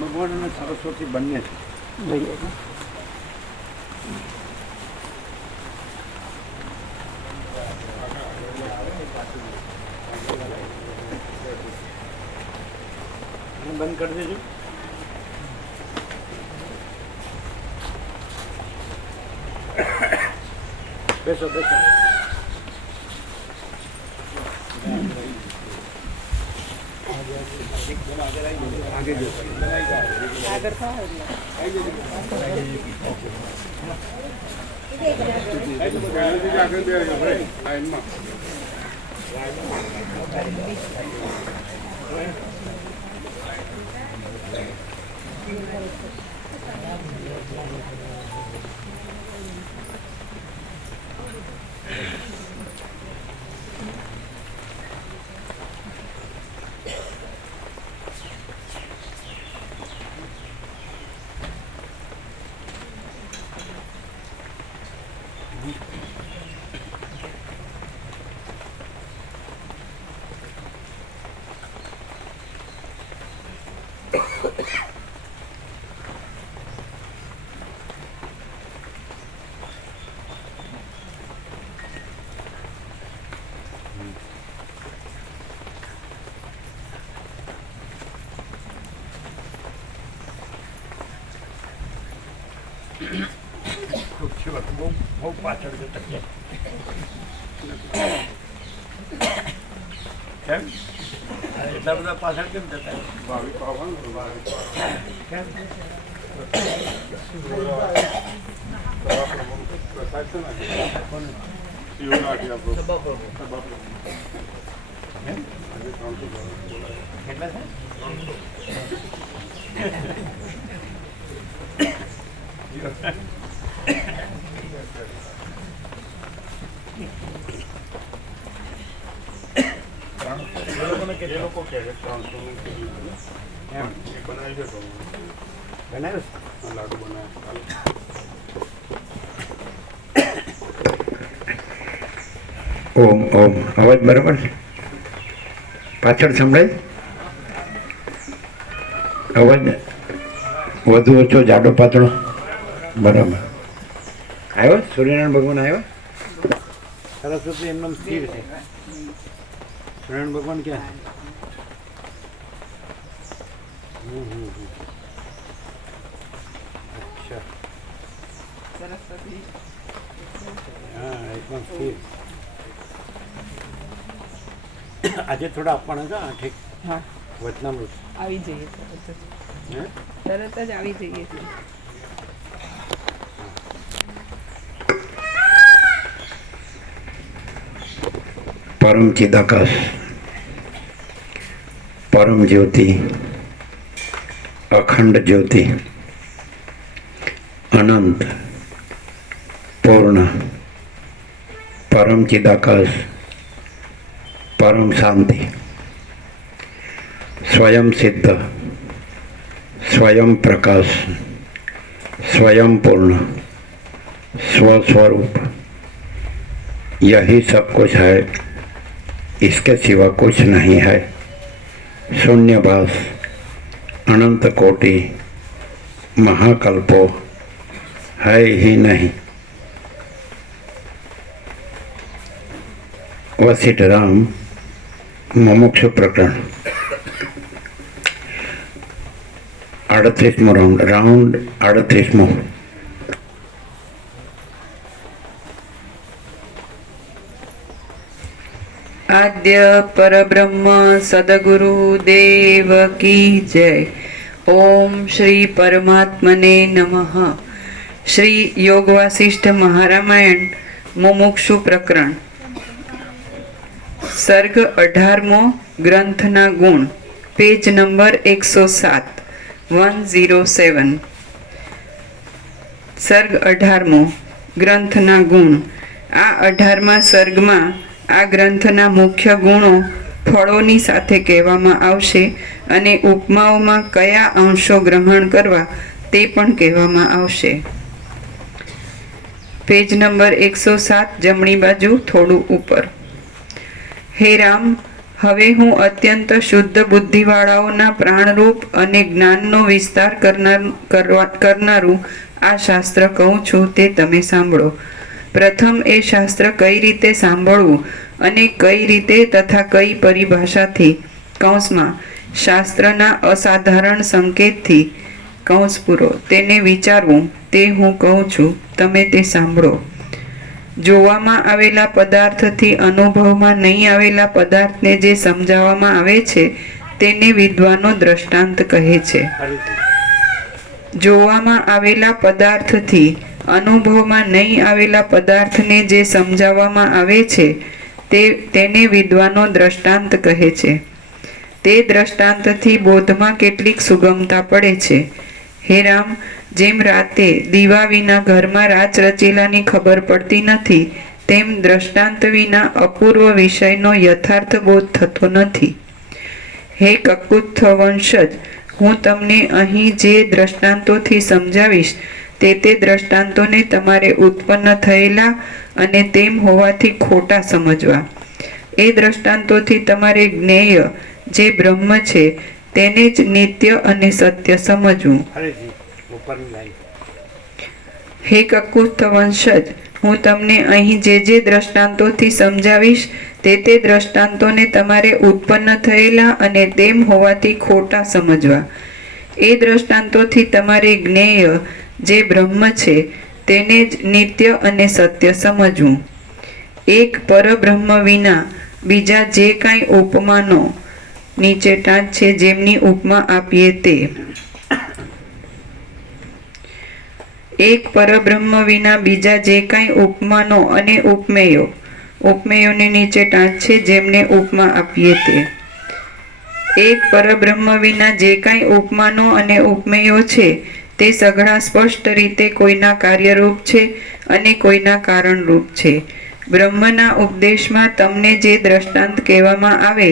ભગવાન અને સરસ્વતી બંને છે. બંધ કરી દેજો. બેસો બેસો. आगे जो आगे બહુ પાછળ જતા કેમ એટલા બધા પાછળ કેમ જતા કેમ લાડુ બનાવ્યા. ઓમ ઓમ અવાજ બરાબર છે? પાછળ સંભળાય અવાજ? વધુ ઓછો, જાડો પાતળો? બરાબર. આવ્યો સૂર્યનારાયણ ભગવાન આવ્યો? સરસ્વતી એમનો સ્થિર છે. સૂર્યનારાયણ ભગવાન ક્યાં છે? અચ્છા, હા એકદમ સ્થિર. આજે થોડા આપવાના હતા. ઠીક. હા, વચનામૃત આવી જઈએ તરત જ આવી જઈએ છીએ. પરમ ચિદાકાશ, પરમ જ્યોતિ, અખંડ જ્યોતિ, અનંત, પૂર્ણ, પરમ ચિદાકાશ, પરમ શાંતિ, स्वयं सिद्ध, स्वयं प्रकाश, स्वयं पूर्ण, स्वस्वरूप, यही सब कुछ है, इसके सिवा कुछ नहीं है. शून्यभास, अनंत कोटि, महाकल्पो है ही नहीं. वशिष्ठ राम मुमुक्षु प्रकरण 38મો રાઉન્ડ 38મો. आद्य परब्रह्म सदगुरु देव की जय. ओम श्री परमात्मने नमः. श्री योग वासिष्ठ महारामायण मुमुक्षु प्रकरण सर्ग 18મો ग्रंथना गुण पेज नंबर 107 107. सर्ग 18મો ગ્રંથના ગુણ. આ 18મા સર્ગમાં આ ગ્રંથના મુખ્ય ગુણો ફળોની સાથે કહેવામાં આવશે અને ઉપમાઓમાં કયા અંશો ગ્રહણ કરવા તે પણ કહેવામાં આવશે. પેજ નંબર 107 જમણી બાજુ થોડું ઉપર. હે રામ, હવે હું અત્યંત શુદ્ધ બુદ્ધિવાળાઓના પ્રાણરૂપ અને જ્ઞાનનો વિસ્તાર કરનારું આ શાસ્ત્ર કહું છું તે તમે સાંભળો. પ્રથમ એ શાસ્ત્ર કઈ રીતે સાંભળવું અને કઈ રીતે તથા કઈ પરિભાષાથી કૌંસમાં શાસ્ત્રના અસાધારણ સંકેતથી કૌંસ પૂરો તેને વિચારવું તે હું કહું છું તમે તે સાંભળો. જોવામાં આવેલા પદાર્થથી અનુભવમાં નહીં આવેલા પદાર્થને જે સમજાવવામાં આવે છે તેને વિદ્વાનો દ્રષ્ટાંત કહે છે. જોવામાં આવેલા પદાર્થથી અનુભવમાં નહીં આવેલા પદાર્થને જે સમજાવવામાં આવે છે તેને વિદ્વાનો દ્રષ્ટાંત કહે છે. તે દ્રષ્ટાંતથી બોધમાં કેટલીક સુગમતા પડે છે. હે રામ, જેમ રાતે દીવા વિના ઘરમાં રાચ રચેલાની ખબર પડતી નથી, તેમ દ્રષ્ટાંત વિના અપૂર્વ વિષયનો યથાર્થ બોધ થતો નથી. હે કકુત્થ વંશજ, હું તમને અહીં જે દ્રષ્ટાંતોથી સમજાવીશ તે દ્રષ્ટાંતોને તમારે ઉત્પન્ન થયેલા અને તેમ હોવાથી ખોટા સમજવા. એ દ્રષ્ટાંતોથી તમારે જ્ઞેય જે બ્રહ્મ છે તેને જ નિત્ય અને સત્ય સમજવું. હે કકુત્થ વંશજ, હું તમને અહીં જે દ્રષ્ટાંતોથી સમજાવીશ તે દ્રષ્ટાંતોને તમારે ઉત્પન્ન થયેલા અને તેમ હોવાથી ખોટા સમજવા. એ દ્રષ્ટાંતોથી તમારે જ્ઞેય જે બ્રહ્મ છે તેને જ નિત્ય અને સત્ય સમજવું. એક પરબ્રહ્મ વિના બીજા જે કાંઈ ઉપમાનો નીચે ટાંચ છે જેમની ઉપમા આપીએ તે. એક પરબ્રહ્મ વિના બીજા જે કાંઈ ઉપમાનો અને ઉપમેયોને નીચે ટાંચ છે જેમને ઉપમા આપીએ તે. એક પરબ્રહ્મ વિના જે કાંઈ ઉપમાનો અને ઉપમેયો છે તે સઘળા સ્પષ્ટ રીતે કોઈના કાર્યરૂપ છે અને કોઈના કારણરૂપ છે. બ્રહ્મના ઉપદેશમાં તમને જે દ્રષ્ટાંત કહેવામાં આવે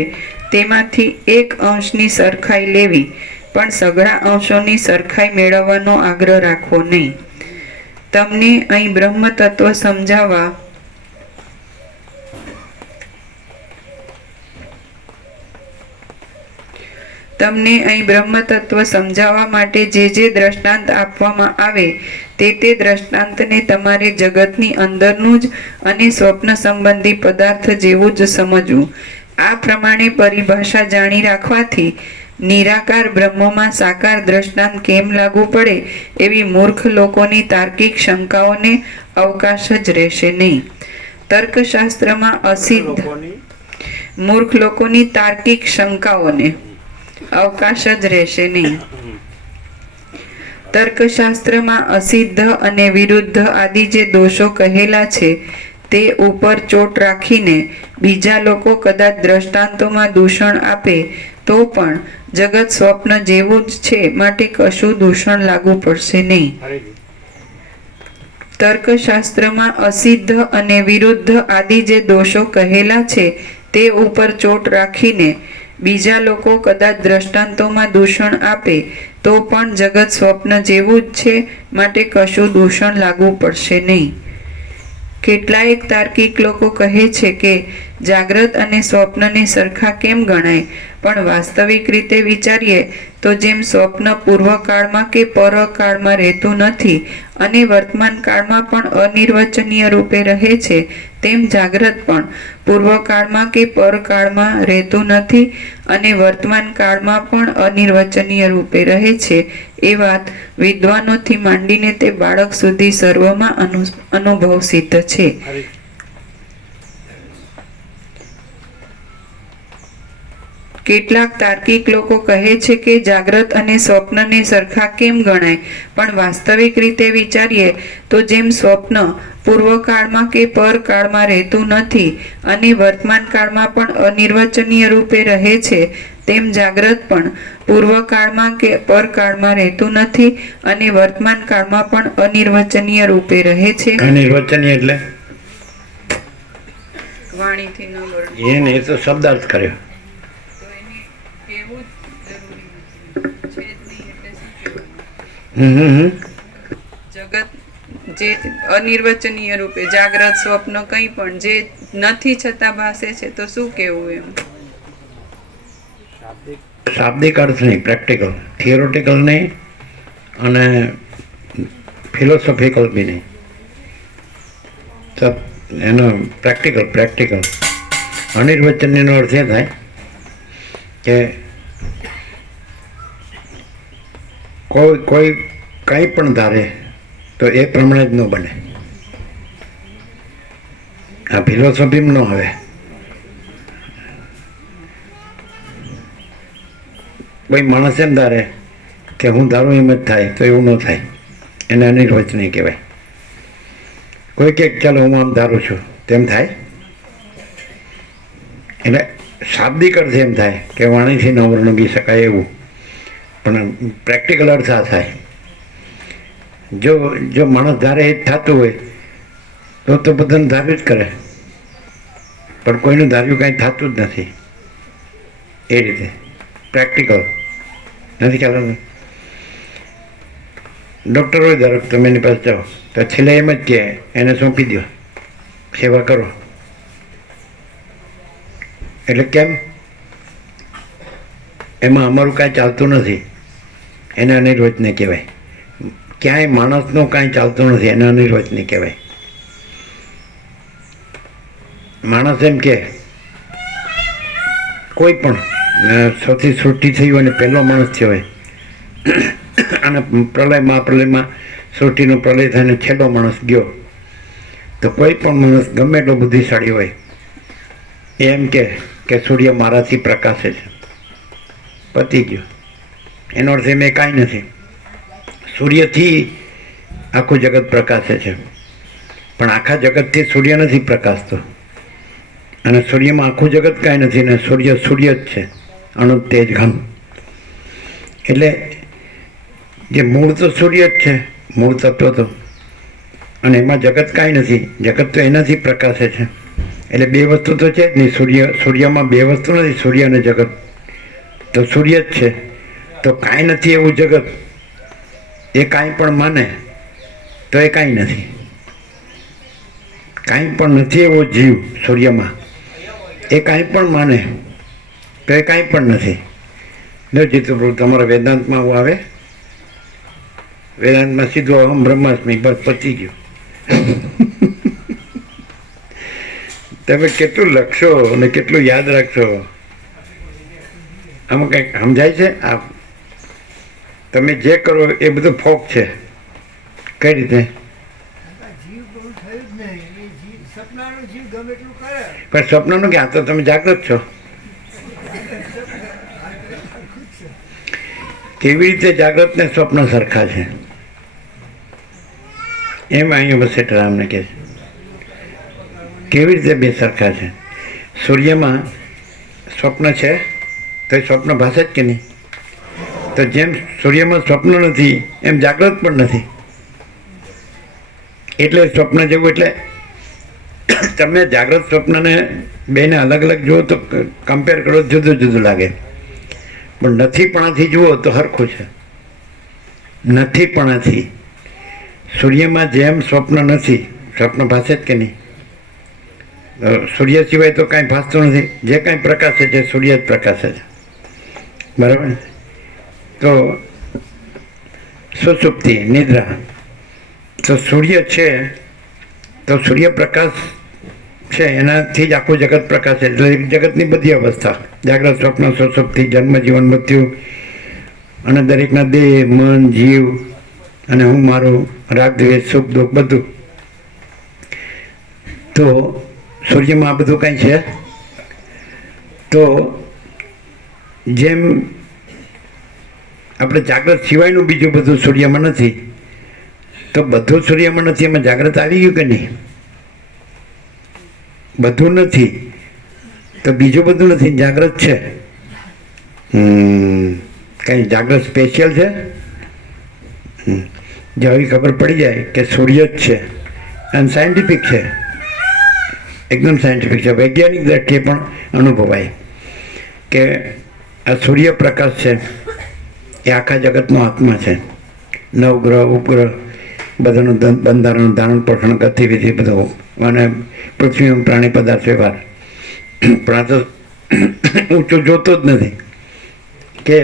તેમાંથી એક અંશની સરખાઈ લેવી, પણ સઘળા અંશોની સરખાઈ મેળવવાનો આગ્રહ રાખવો નહીં. તમને અહીં બ્રહ્મ તત્વ સમજાવવા માટે જે દ્રષ્ટાંત આપવામાં આવે તે દ્રષ્ટાંતને તમારે જગતની અંદરનું જ અને સ્વપ્ન સંબંધી પદાર્થ જેવું જ સમજવું. આ પ્રમાણે પરિભાષા જાણી રાખવાથી નિરાકાર બ્રહ્મમાં સાકાર દ્રષ્ટાંત કેમ લાગુ પડે એવી મૂર્ખ લોકોની તાર્કિક શંકાઓને અવકાશ જ રહેશે નહીં. તર્કશાસ્ત્રમાં અસિદ્ધ મૂર્ખ લોકોની તાર્કિક શંકાઓને અવકાશ જ રહેશે નહીં. તર્કશાસ્ત્રમાં અસિદ્ધ અને વિરુદ્ધ આદિ જે દોષો કહેલા છે તે ઉપર ચોટ રાખીને બીજા લોકો કદાચ દ્રષ્ટાંતોમાં દૂષણ આપે તો પણ જગત સ્વપ્ન જેવું જ છે માટે કશું દૂષણ લાગુ પડશે નહીં. તર્કશાસ્ત્રમાં અસિદ્ધ અને વિરુદ્ધ આદિ જે દોષો કહેલા છે તે ઉપર ચોટ રાખીને બીજા લોકો કદાચ દ્રષ્ટાંતોમાં દૂષણ આપે તો પણ જગત સ્વપ્ન જેવું જ છે માટે કશું દૂષણ લાગુ પડશે નહીં. કેટલાયક તાર્કિક લોકો કહે છે કે જાગ્રત અને સ્વપ્નને સરખા કેમ ગણાય, પણ વાસ્તવિક રીતે વિચારીએ તો જેમ સ્વપ્ન પૂર્વકાળમાં કે પરકાળમાં રહેતું નથી અને વર્તમાન કાળમાં પણ અનિર્વચનીય રૂપે રહે છે, તેમ જાગ્રત પણ પૂર્વકાળમાં કે પરકાળમાં રહેતું નથી અને વર્તમાન કાળમાં પણ અનિર્વચનીય રૂપે રહે છે. એ વાત વિદ્વાનોથી માંડીને તે બાળક સુધી સર્વમાં અનુભવ સિદ્ધ છે. કેટલાક તાર્કિક લોકો કહે છે કે જાગ્રત અને સ્વપ્નને સરખા કેમ ગણાય, પણ વાસ્તવિક રીતે વિચારીએ તો જેમ સ્વપ્ન પૂર્વકાળમાં કે પરકાળમાં રહેતું નથી અને વર્તમાન કાળમાં પણ અનિર્વચનીય રૂપે રહે છે, તેમ જાગ્રત પણ પૂર્વકાળમાં કે પરકાળમાં રહેતું નથી અને વર્તમાન કાળમાં પણ અનિર્વચનીય રૂપે રહે છે. અનિર્વચનીય એટલે વાણીથી ન વર્ણન. એને તો શબ્દાર્થ કર્યો. જગત જે અનિર્વચનીય રૂપે જાગ્રત સ્વપ્ન કંઈ પણ જે નથી છતાં ભાસે છે તો શું કેવું એમ? શાબ્દિક અર્થ નહીં, પ્રેક્ટિકલ. થિયોરિટિકલ નહીં અને ફિલોસોફિકલ બી નહીં. એનો પ્રેક્ટિકલ અનિર્વચનીયનો અર્થ એ થાય કે કોઈ કંઈ પણ ધારે તો એ પ્રમાણે જ ન બને. આ ફિલોસોફીમાં ન આવે. કોઈ માણસ એમ ધારે કે હું ધારું એમ જ થાય તો એવું ન થાય, એને અનિર્વચનીય કહેવાય. કોઈ કે ચાલો હું આમ ધારું છું તેમ થાય. એટલે શાબ્દિક અર્થ એમ થાય કે વાણીથી ન વર્ણવી શકાય એવું, પણ પ્રેક્ટિકલ અર્થ આ થાય. જો માણસ ધારે એ જ થતું હોય તો બધાને ધાર્યું જ કરે, પણ કોઈનું ધાર્યું કાંઈ થતું જ નથી. એ રીતે પ્રેક્ટિકલ નથી ખ્યાલ. ડૉક્ટર હોય ધારો તમે એની પાસે જાઓ તો છેલ્લે એમ જ કહે એને સોંપી દો, સેવા કરો. એટલે કેમ? એમાં અમારું કાંઈ ચાલતું નથી, એને અનિર્વચનીય કહેવાય. ક્યાંય માણસનું કાંઈ ચાલતું નથી, એને અનિર્વચનીય કહેવાય. માણસ એમ કે કોઈ પણ સૌથી સૃષ્ટિ થઈ હોય ને પહેલો માણસ થયો હોય અને પ્રલયમાં સૃષ્ટિનો પ્રલય થઈને છેલ્લો માણસ ગયો, તો કોઈ પણ માણસ ગમે એટલો બુદ્ધિશાળી હોય એમ કે સૂર્ય મારાથી પ્રકાશે છે, પતી ગયો. એનો અર્થ એમ એ કાંઈ નથી. સૂર્યથી આખું જગત પ્રકાશે છે, પણ આખા જગતથી સૂર્ય નથી પ્રકાશતો. અને સૂર્યમાં આખું જગત કાંઈ નથી ને સૂર્ય જ છે, અનંત તેજ ઘન. એટલે જે મૂળ તો સૂર્ય જ છે, મૂળ તત્વ તો, અને એમાં જગત કાંઈ નથી, જગત તો એનાથી પ્રકાશે છે. એટલે બે વસ્તુ તો છે જ નહીં. સૂર્યમાં બે વસ્તુ નથી, સૂર્ય અને જગત. તો સૂર્ય જ છે, તો કાંઈ નથી એવું જગત. એ કાંઈ પણ માને તો એ કાંઈ નથી. કાંઈ પણ નથી એવો જીવ સૂર્યમાં, એ કાંઈ પણ માને તો એ કાંઈ પણ નથી. જો જીતુપ્રભુ તમારા વેદાંતમાં આવું આવે, વેદાંતમાં સીધું અહમ બ્રહ્માસ્મિ, બસ પતી ગયું. તમે કેટલું લખશો અને કેટલું યાદ રાખશો, આમાં કંઈક સમજાય છે? આ તમે જે કરો એ બધું ફોક છે. કઈ રીતે? પણ સ્વપ્નનું ક્યાં? તો તમે જાગૃત છો. કેવી રીતે જાગૃત ને સ્વપ્ન સરખા છે એમ અહીંયા બસેટર અમને કહે છે. કેવી રીતે બે સરખા છે? સૂર્યમાં સ્વપ્ન છે તો એ સ્વપ્ન ભાષે જ કે નહીં? તો જેમ સૂર્યમાં સ્વપ્ન નથી એમ જાગૃત પણ નથી. એટલે સ્વપ્ન જેવું. એટલે તમે જાગૃત સ્વપ્નને બેને અલગ અલગ જુઓ તો કમ્પેર કરો, જુદું જુદું લાગે. પણ નથીપણાથી જુઓ તો સરખું છે. નથીપણાથી સૂર્યમાં જેમ સ્વપ્ન નથી, સ્વપ્ન ભાષે જ કે નહીં? સૂર્ય સિવાય તો કાંઈ ભાસતું નથી. જે કાંઈ પ્રકાશે છે સૂર્ય જ પ્રકાશે છે, બરાબર ને? તો સુષુપ્તિ, નિદ્રા, તો સૂર્ય છે તો સૂર્યપ્રકાશ છે, એનાથી જ આખું જગત પ્રકાશે. એટલે જગતની બધી અવસ્થા, જાગ્રત, સ્વપ્ન, સુષુપ્તિ, જન્મ, જીવન, મૃત્યુ, અને દરેકના દેહ, મન, જીવ અને હું મારું, રાગ, દ્વેષ, સુખ, દુઃખ, બધું. તો સૂર્યમાં આ બધું કાંઈ છે? તો જેમ આપણે જાગ્રત સિવાયનું બીજું બધું સૂર્યમાં નથી, તો બધું સૂર્યમાં નથી, એમાં જાગ્રત આવી ગયું કે નહીં? બધું નથી તો બીજું બધું નથી, જાગ્રત છે. કંઈ જાગ્રત સ્પેશિયલ છે? જો આવી ખબર પડી જાય કે સૂર્ય જ છે, અને સાયન્ટિફિક છે, એકદમ સાયન્ટિફિક છે, વૈજ્ઞાનિક દ્રષ્ટિએ પણ અનુભવાય કે આ સૂર્યપ્રકાશ છે એ આખા જગતનો આત્મા છે. નવગ્રહ, ઉપગ્રહ બધાનું બંધારણ, ધારણ, પોષણ, ગતિવિધિ બધું, અને પૃથ્વીમાં પ્રાણી પદાર્થ વ્યવહાર. પણ આ તો ઊંચું જોતો જ નથી. કે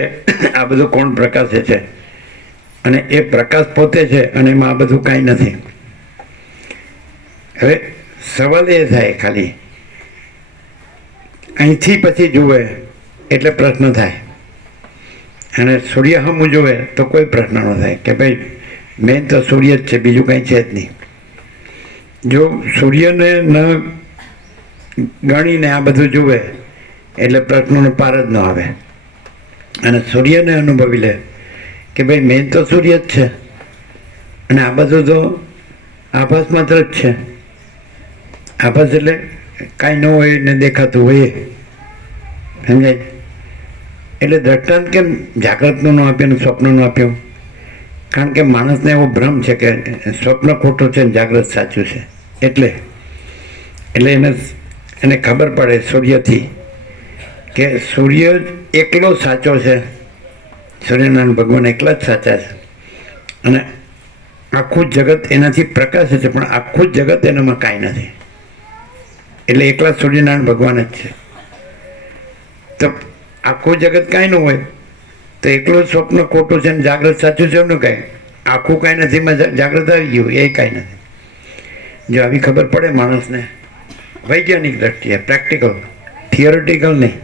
આ બધું કોણ પ્રકાશે છે, અને એ પ્રકાશ પોતે છે અને એમાં આ બધું કાંઈ નથી. હવે સવાલ એ થાય ખાલી અહીંથી પછી જુએ એટલે પ્રશ્ન થાય, અને સૂર્ય હમું જુએ તો કોઈ પ્રશ્ન ન થાય કે ભાઈ મેન તો સૂર્ય જ છે, બીજું કાંઈ છે જ નહીં. જો સૂર્યને ન ગણીને આ બધું જુએ એટલે પ્રશ્નોનો પાર જ ન આવે, અને સૂર્યને અનુભવી લે કે ભાઈ મેન તો સૂર્ય જ છે અને આ બધું તો આભાસ માત્ર જ છે. આભાસ એટલે કાંઈ ન હોય ને દેખાતું હોય એ, સમજાય? એટલે દ્રષ્ટાંત કેમ જાગ્રતનું ન આપ્યું ને સ્વપ્નનું આપ્યું? કારણ કે માણસને એવો ભ્રમ છે કે સ્વપ્ન ખોટું છે ને જાગ્રત સાચું છે. એટલે એને ખબર પડે સૂર્યથી કે સૂર્ય એકલો સાચો છે, સૂર્યનારાયણ ભગવાન એકલા જ સાચા છે, અને આખું જગત એનાથી પ્રકાશે છે, પણ આખું જ જગત એનામાં કાંઈ નથી. એટલે એકલા સૂર્યનારાયણ ભગવાન જ છે. તો આખું જગત કાંઈ ન હોય તો એકલું સ્વપ્ન ખોટું છે ને જાગ્રત સાચું છે એમનું કાંઈ? આખું કાંઈ નથી, એમાં જાગ્રત આવી ગયું એ કાંઈ નથી. જો આવી ખબર પડે માણસને વૈજ્ઞાનિક દ્રષ્ટિએ, પ્રેક્ટિકલ, થિયોરિટિકલ નહીં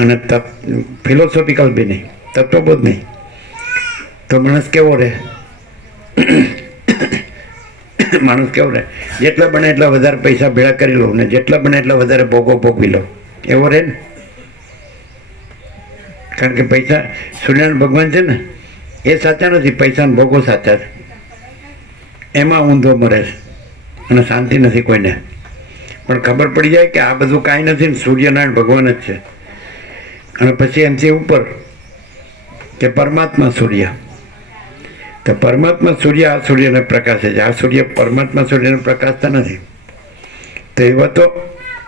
અને ફિલોસોફિકલ બી નહીં, તત્વબોધ નહીં, તો માણસ કેવો રહે? માણસ કેવો રહે? જેટલા બને એટલા વધારે પૈસા ભેળા કરી લો ને જેટલા બને એટલા વધારે ભોગો ભોગવી લો, એવો રહે ને? કારણ કે પૈસા, સૂર્યનારાયણ ભગવાન છે ને એ સાચા નથી, પૈસાના ભોગો સાચા છે. એમાં ઊંધો મરે છે અને શાંતિ નથી કોઈને. પણ ખબર પડી જાય કે આ બધું કાંઈ નથી ને સૂર્યનારાયણ ભગવાન જ છે. અને પછી એમથી ઉપર કે પરમાત્મા સૂર્ય. તો પરમાત્મા સૂર્ય આ સૂર્યને પ્રકાશે છે, આ સૂર્ય પરમાત્મા સૂર્યને પ્રકાશતા નથી. તો એવા તો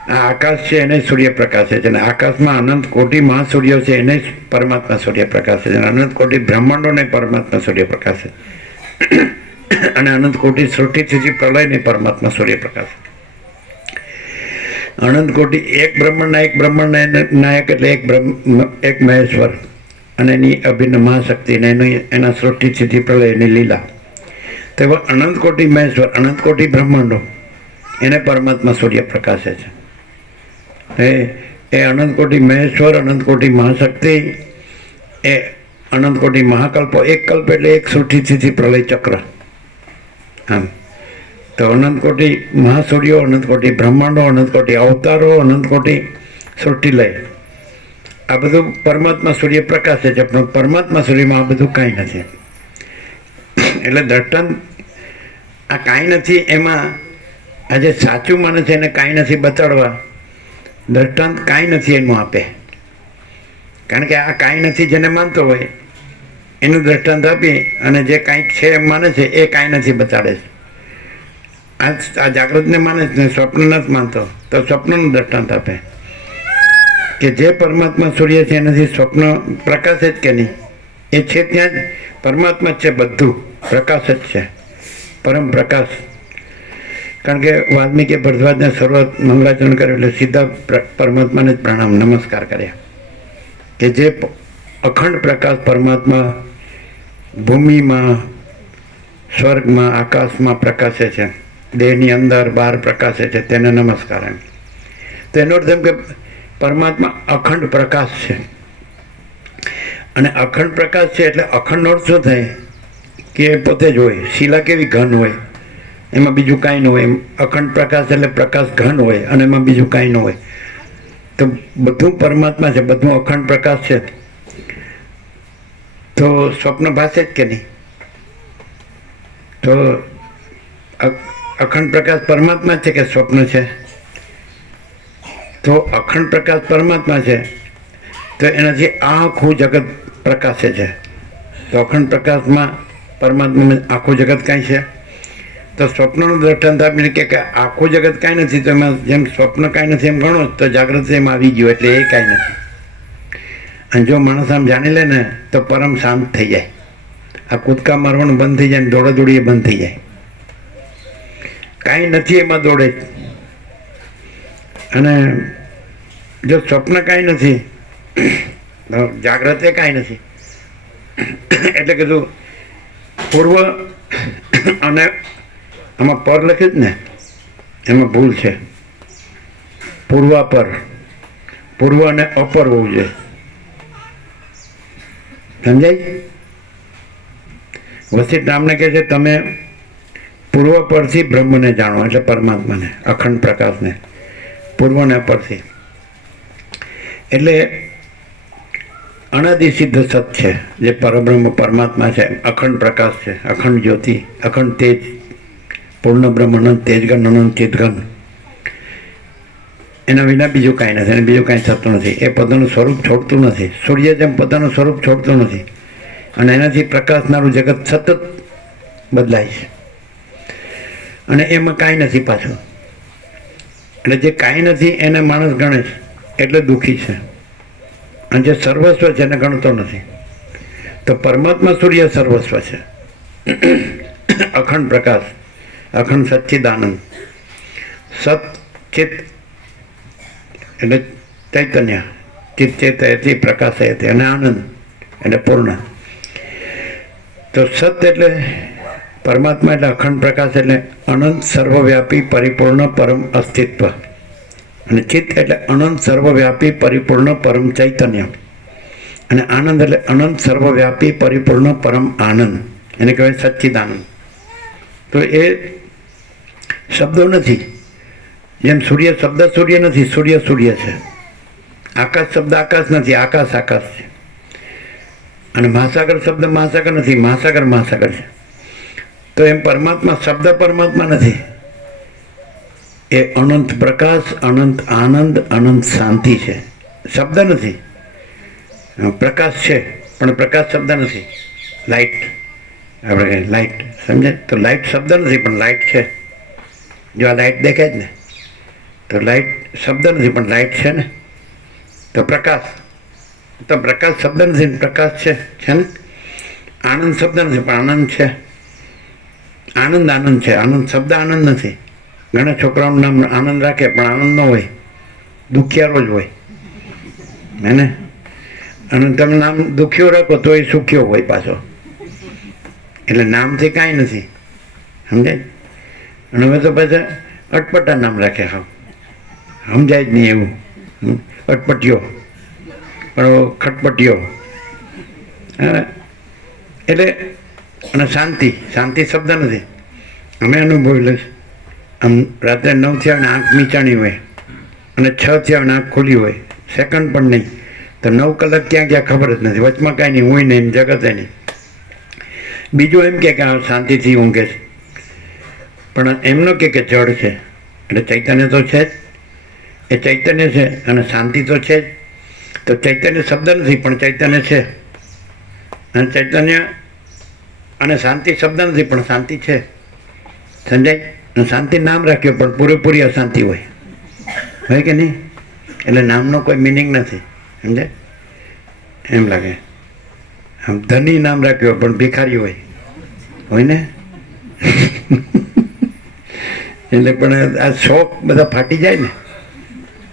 આ આકાશ છે એને સૂર્ય પ્રકાશે છે, અને આકાશમાં અનંત કોટી મહાસૂર્યો છે એને પરમાત્મા સૂર્ય પ્રકાશે છે, અને અનંત કોટી બ્રહ્માંડોને પરમાત્મા સૂર્ય પ્રકાશે, અને અનંત કોટી સૃષ્ટિથી પ્રલયને પરમાત્મા સૂર્ય પ્રકાશે. અનંત કોટી એક બ્રહ્માંડ નાયક એટલે એક મહેશ્વર અને એની અભિન્ન મહાશક્તિ ને એના સૃષ્ટિ સ્થિતિ પ્રલય એની લીલા. તો એવા અનંત કોટી મહેશ્વર, અનંત કોટી બ્રહ્માંડો એને પરમાત્મા સૂર્ય પ્રકાશે છે. એ અનંત કોટી મહેશ્વર, અનંત કોટી મહાશક્તિ, એ અનંત કોટી મહાકલ્પો, એક કલ્પ એટલે એક સૃષ્ટિ સ્થિતિ પ્રલય ચક્ર. આમ તો અનંત કોટી મહાસૂર્યો, અનંત કોટી બ્રહ્માંડો, અનંત કોટી અવતારો, અનંત કોટી સૃષ્ટિલય, આ બધું પરમાત્મા સૂર્ય પ્રકાશે છે. પણ પરમાત્મા સૂર્યમાં આ બધું કાંઈ નથી. એટલે દ્રષ્ટાંત આ કાંઈ નથી એમાં આજે સાચું માને છે એને કાંઈ નથી બતાડવા દ્રષ્ટાંત કાંઈ નથી એનું આપે. કારણ કે આ કાંઈ નથી જેને માનતો હોય એનું દ્રષ્ટાંત આપી અને જે કાંઈક છે એમ માને છે એ કાંઈ નથી બતાડે છે. આ જાગૃતને માને છે ને સ્વપ્ન નથી માનતો તો સ્વપ્નનું દ્રષ્ટાંત આપે કે જે પરમાત્મા સૂર્ય છે એનાથી સ્વપ્ન પ્રકાશ જ કે નહીં? એ છે ત્યાં જ પરમાત્મા જ છે, બધું પ્રકાશ જ છે, પરમ પ્રકાશ. કારણ કે વાલ્મીકી ભરદ્વાજને શરૂઆત મંગલાચરણ કર્યું એટલે સીધા પરમાત્માને જ પ્રણામ નમસ્કાર કર્યા કે જે અખંડ પ્રકાશ પરમાત્મા ભૂમિમાં, સ્વર્ગમાં, આકાશમાં પ્રકાશે છે, દેહની અંદર બહાર પ્રકાશે છે, તેને નમસ્કાર. એમ તો એનો અર્થ એમ કે પરમાત્મા અખંડ પ્રકાશ છે. અને અખંડ પ્રકાશ છે એટલે અખંડ અર્થ શું થાય કે પોતે જ હોય. શિલા કેવી ઘન હોય, એમાં બીજું કાંઈ ન હોય. એમ અખંડ પ્રકાશ એટલે પ્રકાશ ઘન હોય અને એમાં બીજું કાંઈ ન હોય. તો બધું પરમાત્મા છે, બધું અખંડ પ્રકાશ છે. તો સ્વપ્ન ભાષે જ કે નહીં? તો અખંડ પ્રકાશ પરમાત્મા છે કે સ્વપ્ન છે? તો અખંડ પ્રકાશ પરમાત્મા છે તો એનાથી આખું જગત પ્રકાશે છે. તો અખંડ પ્રકાશમાં પરમાત્મામાં આખું જગત કાંઈ છે? તો સ્વપ્નનું દ્રષ્ટાંત આપીને કે આખું જગત કાંઈ નથી, તો એમાં જેમ સ્વપ્ન કાંઈ નથી એમ ગણો તો જાગૃત એમાં આવી ગયું એટલે એ કાંઈ નથી. અને જો માણસ આમ જાણી લે ને તો પરમ શાંત થઈ જાય. આ કૂદકા મારવાનું બંધ થઈ જાય ને દોડાદોડી એ બંધ થઈ જાય. કાંઈ નથી એમાં દોડે. અને જો સ્વપ્ન કાંઈ નથી જાગ્રત એ કાંઈ નથી. એટલે કીધું પૂર્વ અને આમાં પર લખ્યું જ ને, એમાં ભૂલ છે. પૂર્વાપર, પૂર્વ અને અપર હોવું જોઈએ. સમજાય? વસિષ્ઠ રામને કહે છે તમે પૂર્વ પરથી બ્રહ્મને જાણો, એટલે પરમાત્માને, અખંડ પ્રકાશને, પૂર્વ ને પરથી. એટલે અનાદિ સિદ્ધ સત છે જે પરબ્રહ્મ પરમાત્મા છે, અખંડ પ્રકાશ છે, અખંડ જ્યોતિ, અખંડ તેજ, પૂર્ણ બ્રહ્મ, અનંત તેજગન, અનંત ચિતગન. એના વિના બીજું કાંઈ નથી, અને બીજું કાંઈ થતું નથી. એ પોતાનું સ્વરૂપ છોડતું નથી. સૂર્ય જેમ પોતાનું સ્વરૂપ છોડતું નથી, અને એનાથી પ્રકાશનારું જગત સતત બદલાય છે, અને એમાં કાંઈ નથી પાછું. એટલે જે કાંઈ નથી એને માણસ ગણે છે એટલે દુઃખી છે, અને જે સર્વસ્વ છે એને ગણતો નથી. તો પરમાત્મા સૂર્ય સર્વસ્વ છે, અખંડ પ્રકાશ, અખંડ સચ્ચિદાનંદ, સત ચિત એટલે ચૈતન્ય, ચિત ચેતયતિ પ્રકાશયતિ, અને આનંદ એટલે પૂર્ણ. તો સત એટલે પરમાત્મા, એટલે અખંડ પ્રકાશ, એટલે અનંત સર્વવ્યાપી પરિપૂર્ણ પરમ અસ્તિત્વ, અને ચિત્ત એટલે અનંત સર્વવ્યાપી પરિપૂર્ણ પરમ ચૈતન્ય, અને આનંદ એટલે અનંત સર્વવ્યાપી પરિપૂર્ણ પરમ આનંદ, એને કહેવાય સચ્ચિદાનંદ. તો એ શબ્દો નથી. જેમ સૂર્ય શબ્દ સૂર્ય નથી, સૂર્ય સૂર્ય છે. આકાશ શબ્દ આકાશ નથી, આકાશ આકાશ છે. અને મહાસાગર શબ્દ મહાસાગર નથી, મહાસાગર મહાસાગર છે. તો એમ પરમાત્મા શબ્દ પરમાત્મા નથી, એ અનંત પ્રકાશ, અનંત આનંદ, અનંત શાંતિ છે. શબ્દ નથી, પ્રકાશ છે, પણ પ્રકાશ શબ્દ નથી. લાઇટ, આપણે લાઇટ સમજે તો લાઇટ શબ્દ નથી, પણ લાઇટ છે. જો આ લાઇટ દેખાય જ ને, તો લાઇટ શબ્દ નથી, પણ લાઇટ છે ને. તો પ્રકાશ શબ્દ નથી, પ્રકાશ છે ને. આનંદ શબ્દ નથી, પણ આનંદ છે. આનંદ આનંદ છે, આનંદ શબ્દ આનંદ નથી. ઘણા છોકરાઓનું નામ આનંદ રાખે, પણ આનંદ ન હોય, દુખિયારો જ હોય, હે ને. અને તમે નામ દુખ્યો રાખો તો એ સુખ્યો હોય પાછો. એટલે નામથી કાંઈ નથી, સમજાય. અને હવે તો પાછા અટપટા નામ રાખે, હા સમજાય જ નહીં એવું. અટપટીઓ, પણ ખટપટીઓ. એટલે અને શાંતિ શબ્દ નથી. અમે અનુભવેલું છે. આમ રાત્રે 9 થયા ને આંખ મીચાણી હોય, અને 6 થયા ને આંખ ખુલ્લી હોય, સેકન્ડ પણ નહીં. તો 9 કલાક ક્યાં ગયા ખબર જ નથી. વચમાં કાંઈ નહીં, હું નહીં, જગતે નહીં. બીજું એમ કે આ શાંતિથી ઊંઘે છે, પણ એમ ન કે જડ છે. એટલે ચૈતન્ય તો છે જ, એ ચૈતન્ય છે, અને શાંતિ તો છે જ. તો ચૈતન્ય શબ્દ નથી, પણ ચૈતન્ય છે. અને ચૈતન્ય અને શાંતિ શબ્દ નથી, પણ શાંતિ છે. સમજાય? અને શાંતિ નામ રાખ્યો, પણ પૂરેપૂરી અશાંતિ હોય કે નહીં. એટલે નામનો કોઈ મિનિંગ નથી, સમજાય? એમ લાગે. આમ ધની નામ રાખ્યો, પણ ભિખારી હોય ને. એટલે પણ આ શોખ બધા ફાટી જાય ને,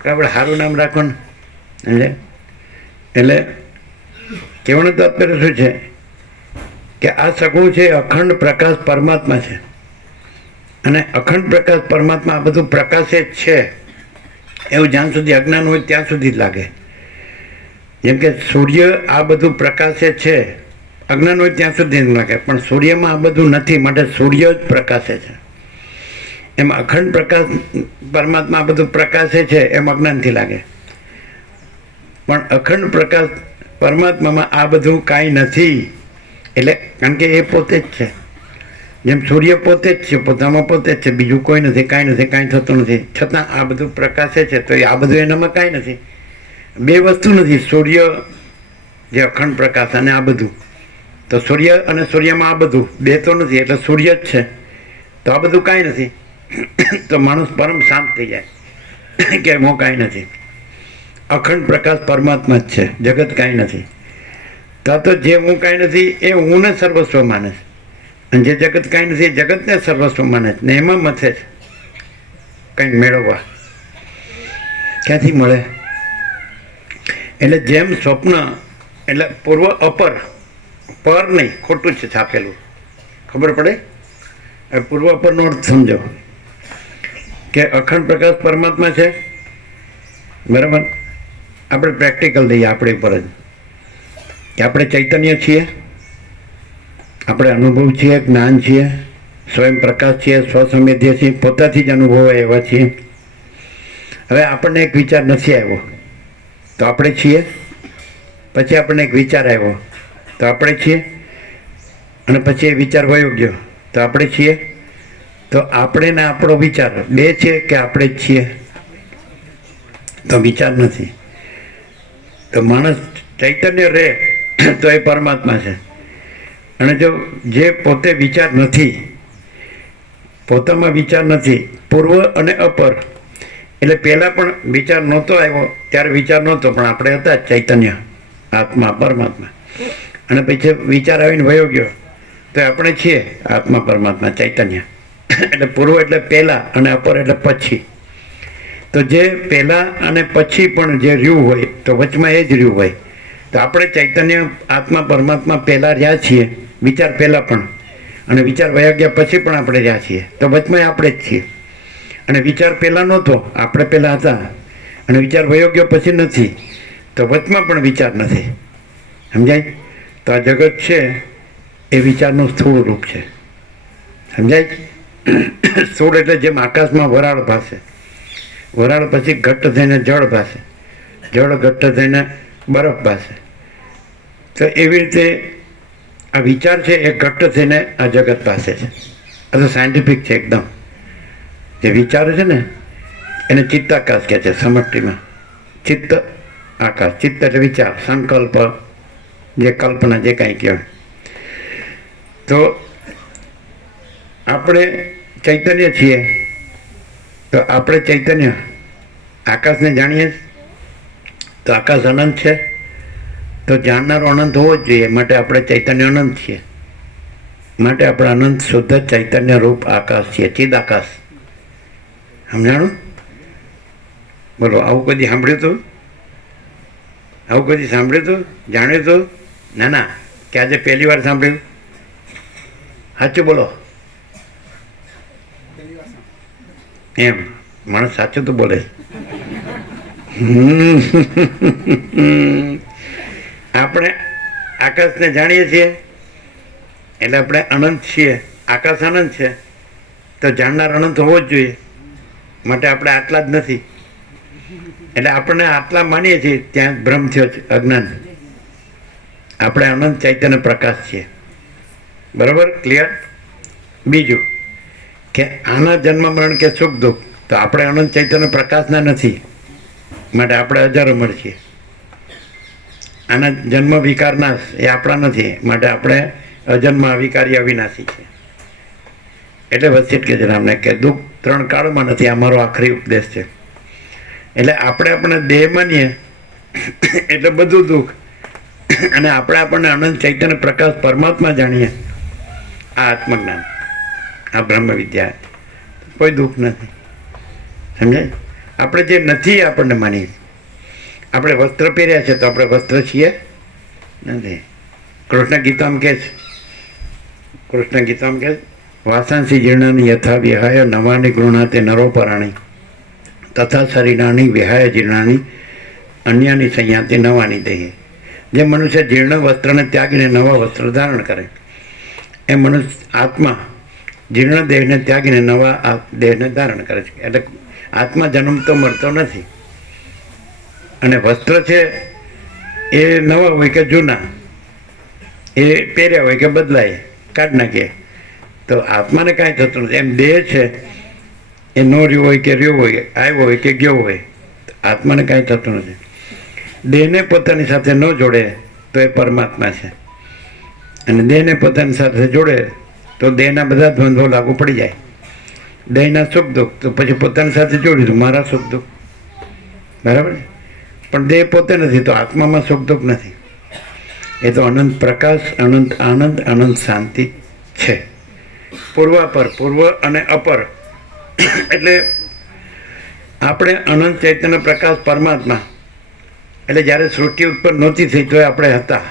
આપણે સારું નામ રાખવાનું, સમજાય? એટલે કહેવાનું તાત્પર્ય શું છે કે આ સગુણ છે, અખંડ પ્રકાશ પરમાત્મા છે. અને અખંડ પ્રકાશ પરમાત્મા આ બધું પ્રકાશે જ છે, એવું જ્યાં સુધી અજ્ઞાન હોય ત્યાં સુધી જ લાગે. જેમ કે સૂર્ય આ બધું પ્રકાશે છે, અજ્ઞાન હોય ત્યાં સુધી જ લાગે, પણ સૂર્યમાં આ બધું નથી, માટે સૂર્ય જ પ્રકાશે છે. એમ અખંડ પ્રકાશ પરમાત્મા આ બધું પ્રકાશે છે, એમ અજ્ઞાનથી લાગે. પણ અખંડ પ્રકાશ પરમાત્મામાં આ બધું કાંઈ નથી. એટલે કારણ કે એ પોતે જ છે. જેમ સૂર્ય પોતે જ છે, પોતામાં પોતે જ છે, બીજું કોઈ નથી, કાંઈ નથી, કાંઈ થતું નથી. છતાં આ બધું પ્રકાશે છે, તો આ બધું એનામાં કાંઈ નથી. બે વસ્તુ નથી, સૂર્ય જે અખંડ પ્રકાશ અને આ બધું. તો સૂર્ય અને સૂર્યમાં આ બધું બે તો નથી, એટલે સૂર્ય જ છે, તો આ બધું કાંઈ નથી. તો માણસ પરમ શાંત થઈ જાય કે હું કાંઈ નથી. અખંડ પ્રકાશ પરમાત્મા જ છે, જગત કાંઈ નથી. તો જે હું કાંઈ નથી એ હું ને સર્વસ્વ માને છે, અને જે જગત કાંઈ નથી એ જગતને સર્વસ્વ માને છે. ને એમાં મથે છે કંઈક મેળવવા. ક્યાંથી મળે? એટલે જેમ સ્વપ્ન એટલે પૂર્વ અપર, પર નહીં, ખોટું છે છાપેલું, ખબર પડે? હવે પૂર્વ અપરનો અર્થ સમજો કે અખંડ પ્રકાશ પરમાત્મા છે, બરાબર? આપણે પ્રેક્ટિકલ દઈએ આપણી ઉપર જ કે આપણે ચૈતન્ય છીએ, આપણે અનુભવ છીએ, જ્ઞાન છીએ, સ્વયં પ્રકાશ છીએ, સ્વસંવેદ્ય છીએ, પોતાથી જ અનુભવાય એવા છીએ. હવે આપણને એક વિચાર નથી આવ્યો તો આપણે છીએ, પછી આપણને એક વિચાર આવ્યો તો આપણે છીએ, અને પછી એ વિચાર વયો ગયો તો આપણે છીએ. તો આપણે ને આપણો વિચાર બે છે કે આપણે જ છીએ? તો વિચાર નથી. તો માણસ ચૈતન્ય રહે તો એ પરમાત્મા છે. અને જો જે પોતે વિચાર નથી, પોતામાં વિચાર નથી, પૂર્વ અને અપર, એટલે પહેલાં પણ વિચાર નહોતો આવ્યો ત્યારે વિચાર નહોતો, પણ આપણે હતા જ ચૈતન્ય, આત્મા, પરમાત્મા. અને પછી વિચાર આવીને વયો ગયો તો આપણે છીએ આત્મા, પરમાત્મા, ચૈતન્ય. એટલે પૂર્વ એટલે પહેલાં અને અપર એટલે પછી. તો જે પહેલાં અને પછી પણ જે રહ્યું હોય તો વચમાં એ જ રહ્યું હોય. તો આપણે ચૈતન્ય, આત્મા, પરમાત્મા પહેલાં રહ્યા છીએ, વિચાર પહેલાં પણ, અને વિચાર વયા ગયા પછી પણ આપણે રહ્યા છીએ. તો વચમાં આપણે જ છીએ. અને વિચાર પહેલાં નહોતો, આપણે પહેલાં હતા, અને વિચાર વયો ગયો પછી નથી, તો વચમાં પણ વિચાર નથી. સમજાય? તો આ જગત છે એ વિચારનું સ્થૂળ રૂપ છે. સમજાય? સ્થૂળ એટલે જેમ આકાશમાં વરાળ ભાસે, વરાળ પછી ઘટ્ટ થઈને જળ ભાસે, જળ ઘટ્ટ થઈને બરફ ભાસે. તો એવી રીતે આ વિચાર છે એ ઘટ્ટ થઈને આ જગત પાસે છે. આ તો સાયન્ટિફિક છે એકદમ. જે વિચારો છે ને એને ચિત્તાકાશ કહે છે સમષ્ટિમાં. ચિત્ત આકાશ, ચિત્ત એટલે વિચાર, સંકલ્પ, જે કલ્પના, જે કાંઈ કહેવાય. તો આપણે ચૈતન્ય છીએ, તો આપણે ચૈતન્ય આકાશને જાણીએ તો આકાશ અનંત છે, તો જાણનારો અનંત હોવો જ જોઈએ, માટે આપણે ચૈતન્ય અનંત છીએ. માટે આપણે અનંત શુદ્ધ ચૈતન્ય રૂપ આકાશ છીએ, ચિદ આકાશ. સમજાણું? બોલો, આવું કદી સાંભળ્યું હતું? આવું કદી સાંભળ્યું હતું? જાણ્યું હતું? ના ના, કે આજે પહેલી વાર સાંભળ્યું? સાચું બોલો. એમ માણસ સાચું તો બોલે. આપણે આકાશને જાણીએ છીએ એટલે આપણે અનંત છીએ. આકાશ અનંત છે તો જાણનાર અનંત હોવો જ જોઈએ. માટે આપણે આટલા જ નથી. એટલે આપણે આટલા માનીએ છીએ ત્યાં ભ્રમ થયો છે, અજ્ઞાન. આપણે અનંત ચૈતન્ય પ્રકાશ છીએ. બરાબર? ક્લિયર? બીજું કે આના જન્મ મરણ કે સુખ દુઃખ, તો આપણે અનંત ચૈતન્ય પ્રકાશના નથી, માટે આપણે અજર છીએ. આના જન્મ વિકાર નાશ એ આપણા નથી, માટે આપણે અજન્મ અવિકારી અવિનાશી છે. એટલે વસિષ્ઠ કહે છે રામને કે દુઃખ ત્રણ કાળમાં નથી, આ મારો આખરી ઉપદેશ છે. એટલે આપણે દેહ માનીએ એટલે બધું દુઃખ, અને આપણને અનંત ચૈતન્ય પ્રકાશ પરમાત્મા જાણીએ, આ આત્મજ્ઞાન, આ બ્રહ્મ વિદ્યા, કોઈ દુઃખ નથી. સમજાય? આપણે જે નથી આપણને માનીએ. આપણે વસ્ત્ર પહેર્યા છે તો આપણે વસ્ત્ર છીએ નથી. કૃષ્ણ ગીતામાં કહે છે, કૃષ્ણ ગીતામાં કહે છે, વાસાંસી જીર્ણાની યથા વિહાય નવાની ગૃણાતે નરોપરાણી તથા શરીરાની વિહાય જીર્ણાની અન્યની સંયાતિ નવાની દેહે. જે મનુષ્ય જીર્ણ વસ્ત્રને ત્યાગીને નવા વસ્ત્ર ધારણ કરે, એ મનુષ્ય આત્મા જીર્ણ દેહને ત્યાગીને નવા દેહને ધારણ કરે છે. એટલે આત્મા જન્મ તો મળતો નથી. અને વસ્ત્ર છે એ નવા હોય કે જૂના, એ પહેર્યા હોય કે બદલાય, કાઢ નાખીએ, તો આત્માને કાંઈ થતું નથી. એમ દેહ છે એ ન રહ્યો હોય કે રહ્યો હોય, આવ્યો હોય કે ગયો હોય, આત્માને કાંઈ થતું નથી. દેહને પોતાની સાથે ન જોડે તો એ પરમાત્મા છે, અને દેહને પોતાની સાથે જોડે તો દેહના બધા દ્વંદ્વો લાગુ પડી જાય. દેહના સુખ દુઃખ તો પછી પોતાની સાથે જોડી દઉં, મારા સુખ દુઃખ, બરાબર છે. પણ દેહ પોતે નથી તો આત્મામાં સુખ દુઃખ નથી. એ તો અનંત પ્રકાશ, અનંત આનંદ, અનંત શાંતિ છે. પૂર્વાપર, પૂર્વ અને અપર એટલે આપણે અનંત ચૈતન્ય પ્રકાશ પરમાત્મા, એટલે જ્યારે સૃષ્ટિ ઉત્પન્ન નહોતી થઈ તો આપણે હતા,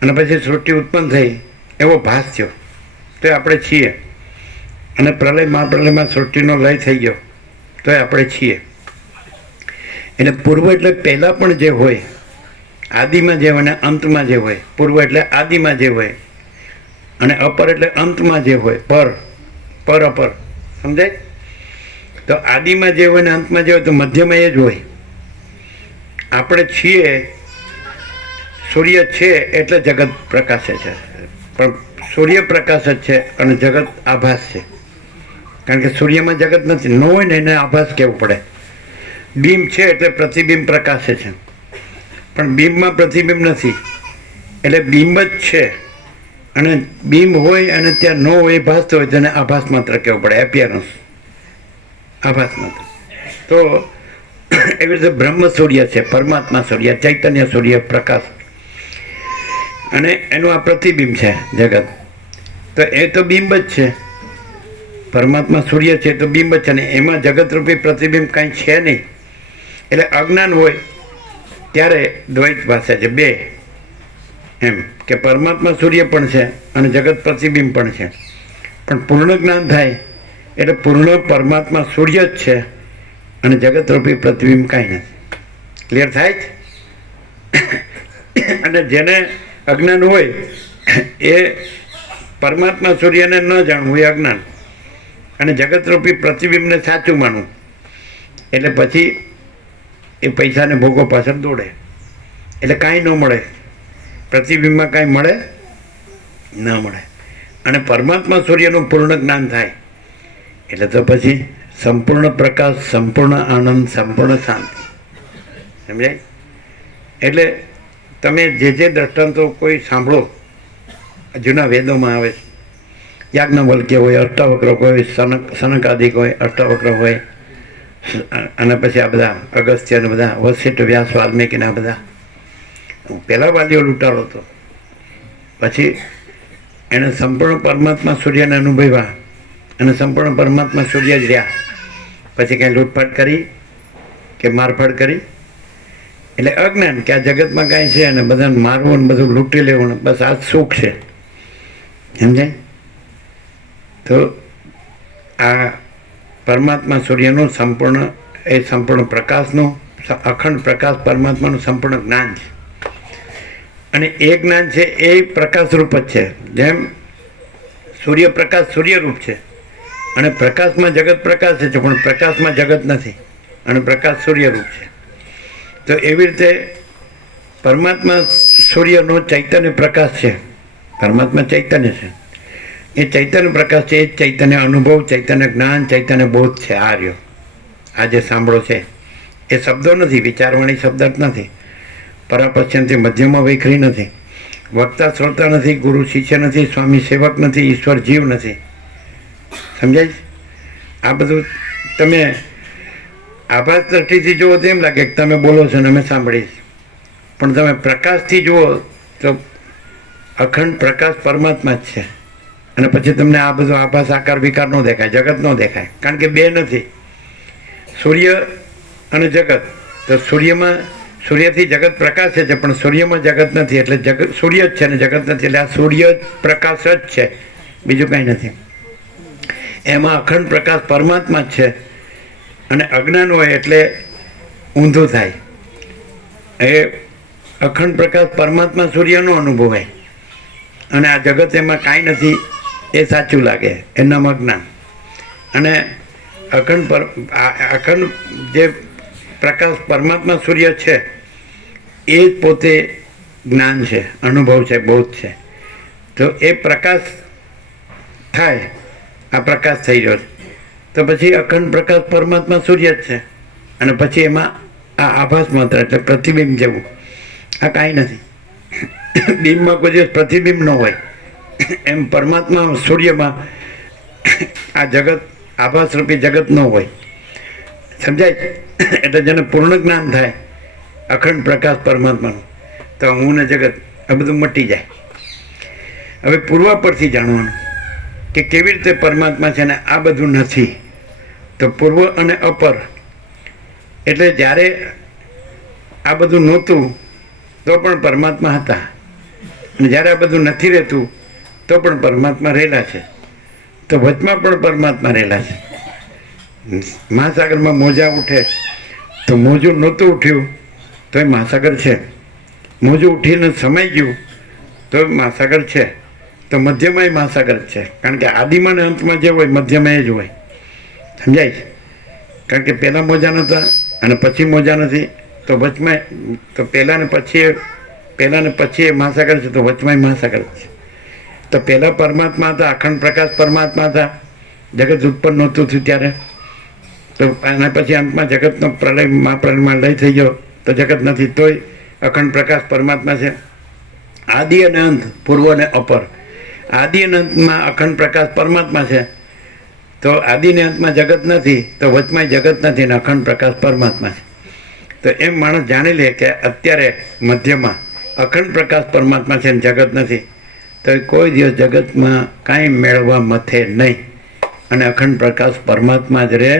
અને પછી સૃષ્ટિ ઉત્પન્ન થઈ એવો ભાસ થયો તો આપણે છીએ, અને પ્રલયમાં સૃષ્ટિનો લય થઈ ગયો તો આપણે છીએ. એટલે પૂર્વ એટલે પહેલાં પણ જે હોય, આદિમાં જે હોય અને અંતમાં જે હોય. પૂર્વ એટલે આદિમાં જે હોય, અને અપર એટલે અંતમાં જે હોય. પર અપર, સમજાય? તો આદિમાં જે હોય ને અંતમાં જે હોય તો મધ્યમાં એ જ હોય. આપણે છીએ, સૂર્ય છે એટલે જગત પ્રકાશે છે, પણ સૂર્ય પ્રકાશ જ છે અને જગત આભાસ છે. કારણ કે સૂર્યમાં જગત નથી, ન હોય ને એને આભાસ કહેવું પડે. બિંબ છે એટલે પ્રતિબિંબ પ્રકાશે છે, પણ બિંબમાં પ્રતિબિંબ નથી, એટલે બિંબ જ છે. અને બિંબ હોય અને ત્યાં ન હોય, ભાસ હોય, તેને આભાસ માત્ર કહેવું પડે, એપિયરન્સ, આભાસ માત્ર. તો એવી રીતે બ્રહ્મ સૂર્ય છે, પરમાત્મા સૂર્ય, ચૈતન્ય સૂર્ય, પ્રકાશ, અને એનું આ પ્રતિબિંબ છે જગત. તો એ તો બિંબ જ છે, પરમાત્મા સૂર્ય છે તો બિંબ જ છે, ને એમાં જગતરૂપી પ્રતિબિંબ કાંઈ છે નહીં. એટલે અજ્ઞાન હોય ત્યારે દ્વૈત ભાષે છે, બે, એમ કે પરમાત્મા સૂર્ય પણ છે અને જગત પ્રતિબિંબ પણ છે. પણ પૂર્ણ જ્ઞાન થાય એટલે પૂર્ણ પરમાત્મા સૂર્ય જ છે અને જગતરૂપી પ્રતિબિંબ કાંઈ નથી. ક્લિયર થાય જ? અને જેને અજ્ઞાન હોય એ પરમાત્મા સૂર્યને ન જાણવું એ અજ્ઞાન, અને જગતરૂપી પ્રતિબિંબને સાચું માનવું. એટલે પછી એ પૈસાને ભોગો પાછળ દોડે, એટલે કાંઈ ન મળે, પ્રતિબિંબમાં કાંઈ મળે ન મળે. અને પરમાત્મા સૂર્યનું પૂર્ણ જ્ઞાન થાય એટલે તો પછી સંપૂર્ણ પ્રકાશ, સંપૂર્ણ આનંદ, સંપૂર્ણ શાંતિ. સમજાય? એટલે તમે જે દ્રષ્ટાંતો કોઈ સાંભળો, જૂના વેદોમાં આવે છે, યાજ્ઞવલ્ક્ય હોય, અષ્ટાવક્ર હોય, સનકાદિક હોય, અષ્ટાવક્ર હોય, અને પછી આ બધા અગસ્ત્ય ને બધા, વશિષ્ઠ, વ્યાસ, વાલ્મીકિના બધા. પહેલાં વાલીઓ લૂંટારો હતો, પછી એણે સંપૂર્ણ પરમાત્મા સૂર્યને અનુભવ્યા, અને સંપૂર્ણ પરમાત્મા સૂર્ય જ રહ્યા. પછી કાંઈ લૂંટફાટ કરી કે મારફાટ કરી, એટલે અજ્ઞાન કે આ જગતમાં કાંઈ છે, અને બધાને મારવું ને બધું લૂંટી લેવું, બસ આ સુખ છે. સમજાય? તો આ પરમાત્મા સૂર્યનું સંપૂર્ણ, એ સંપૂર્ણ પ્રકાશનું, અખંડ પ્રકાશ પરમાત્માનું સંપૂર્ણ જ્ઞાન છે. અને એ જ્ઞાન છે એ પ્રકાશરૂપ જ છે. જેમ સૂર્યપ્રકાશ સૂર્યરૂપ છે, અને પ્રકાશમાં જગત પ્રકાશ છે, પણ પ્રકાશમાં જગત નથી, અને પ્રકાશ સૂર્યરૂપ છે. તો એવી રીતે પરમાત્મા સૂર્યનો ચૈતન્ય પ્રકાશ છે. પરમાત્મા ચૈતન્ય છે, એ ચૈતન્ય પ્રકાશ છે, એ ચૈતન્ય અનુભવ, ચૈતન્ય જ્ઞાન, ચૈતન્ય બોધ છે. આ રહ્યો, આ જે સાંભળો છે એ શબ્દો નથી, વિચારવાણી શબ્દ નથી, પરાપશ્ચનથી મધ્યમાં વૈખરી નથી, વક્તા શ્રોતા નથી, ગુરુ શિષ્ય નથી, સ્વામી સેવક નથી, ઈશ્વર જીવ નથી. સમજાય? આ બધું તમે આભાસ દ્રષ્ટિથી જુઓ તો એમ લાગે કે તમે બોલો છો ને અમે સાંભળીશ, પણ તમે પ્રકાશથી જુઓ તો અખંડ પ્રકાશ પરમાત્મા જ છે. અને પછી તમને આ બધો આભાસ આકાર વિકાર ન દેખાય, જગત ન દેખાય, કારણ કે બે નથી, સૂર્ય અને જગત. તો સૂર્યથી જગત પ્રકાશે છે, પણ સૂર્યમાં જગત નથી, એટલે જગત સૂર્ય જ છે ને જગત નથી, એટલે આ સૂર્ય પ્રકાશ જ છે, બીજું કાંઈ નથી. એમાં અખંડ પ્રકાશ પરમાત્મા જ છે, અને અજ્ઞાન હોય એટલે ઊંધું થાય. એ અખંડ પ્રકાશ પરમાત્મા સૂર્યનો અનુભવાય, અને આ જગત એમાં કાંઈ નથી એ સાચું લાગે, એનામાં અજ્ઞાન. અને અખંડ જે પ્રકાશ પરમાત્મા સૂર્ય છે એ જ પોતે જ્ઞાન છે, અનુભવ છે, બોધ છે. તો એ પ્રકાશ થાય, આ પ્રકાશ થઈ રહ્યો છે, તો પછી અખંડ પ્રકાશ પરમાત્મા સૂર્ય જ છે. અને પછી એમાં આ આભાસ માત્ર, એટલે પ્રતિબિંબ જેવું, આ કાંઈ નથી. બિંબમાં કોઈ દિવસ પ્રતિબિંબ ન હોય, એમ પરમાત્મા સૂર્યમાં આ જગત, આભાસરૂપી જગત ન હોય. સમજાય? એટલે જેને પૂર્ણ જ્ઞાન થાય અખંડ પ્રકાશ પરમાત્માનું, તો હું ને જગત આ બધું મટી જાય. હવે પૂર્વ પરથી જાણવાનું કે કેવી રીતે પરમાત્મા છે ને આ બધું નથી. તો પૂર્વ અને અપર એટલે જ્યારે આ બધું નહોતું તો પણ પરમાત્મા હતા, અને જ્યારે આ બધું નથી રહેતું તો પણ પરમાત્મા રહેલા છે. તો વચમાં પણ પરમાત્મા રહેલા છે. મહાસાગરમાં મોજા ઉઠે તો મોજું નહોતું ઉઠ્યું તો એ મહાસાગર છે. મોજું ઉઠીને સમાઈ ગયું તો મહાસાગર છે. તો મધ્યમાં મહાસાગર છે, કારણ કે આદિમાં ને અંતમાં જે હોય મધ્યમાં એ જ હોય. સમજાય છે? કારણ કે પહેલાં મોજા નહોતા અને પછી મોજા નથી, તો વચમાં તો પહેલાં ને પછી એ મહાસાગર છે, તો વચમાં મહાસાગર છે. તો પહેલાં પરમાત્મા હતા, અખંડ પ્રકાશ પરમાત્મા હતા, જગત ઉત્પન્ન નહોતું થયું ત્યારે. તો એના પછી અંતમાં જગતનો પ્રલય મહાપ્રલયમાં લય થઈ ગયો તો જગત નથી, તોય અખંડ પ્રકાશ પરમાત્મા છે. આદિ અને અંત, પૂર્વ અને અપર. આદિ અને અંતમાં અખંડ પ્રકાશ પરમાત્મા છે. તો આદિ ને અંતમાં જગત નથી, તો વચમાં જગત નથી અને અખંડ પ્રકાશ પરમાત્મા છે. તો એમ માણસ જાણી લે કે અત્યારે મધ્યમાં અખંડ પ્રકાશ પરમાત્મા છે અને જગત નથી, તો કોઈ દિવસ જગતમાં કાંઈ મેળવવા મથે નહીં, અને અખંડ પ્રકાશ પરમાત્મા જ રહે,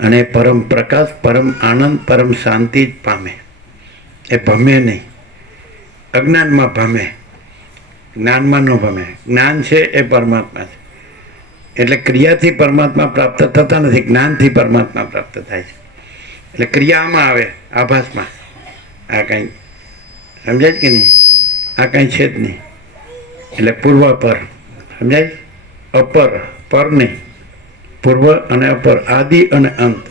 અને પરમ પ્રકાશ, પરમ આનંદ, પરમ શાંતિ જ પામે. એ ભમે નહીં, અજ્ઞાનમાં ભમે, જ્ઞાનમાં ન ભમે. જ્ઞાન છે એ પરમાત્મા છે, એટલે ક્રિયાથી પરમાત્મા પ્રાપ્ત થતા નથી, જ્ઞાનથી પરમાત્મા પ્રાપ્ત થાય છે. એટલે ક્રિયામાં આવે, આભાસમાં. આ કંઈ સમજાય કે નહીં? આ કંઈ છે જ નહીં. એટલે પૂર્વ પર સમજાય, અપર પર નહીં, પૂર્વ અને અપર, આદિ અને અંત.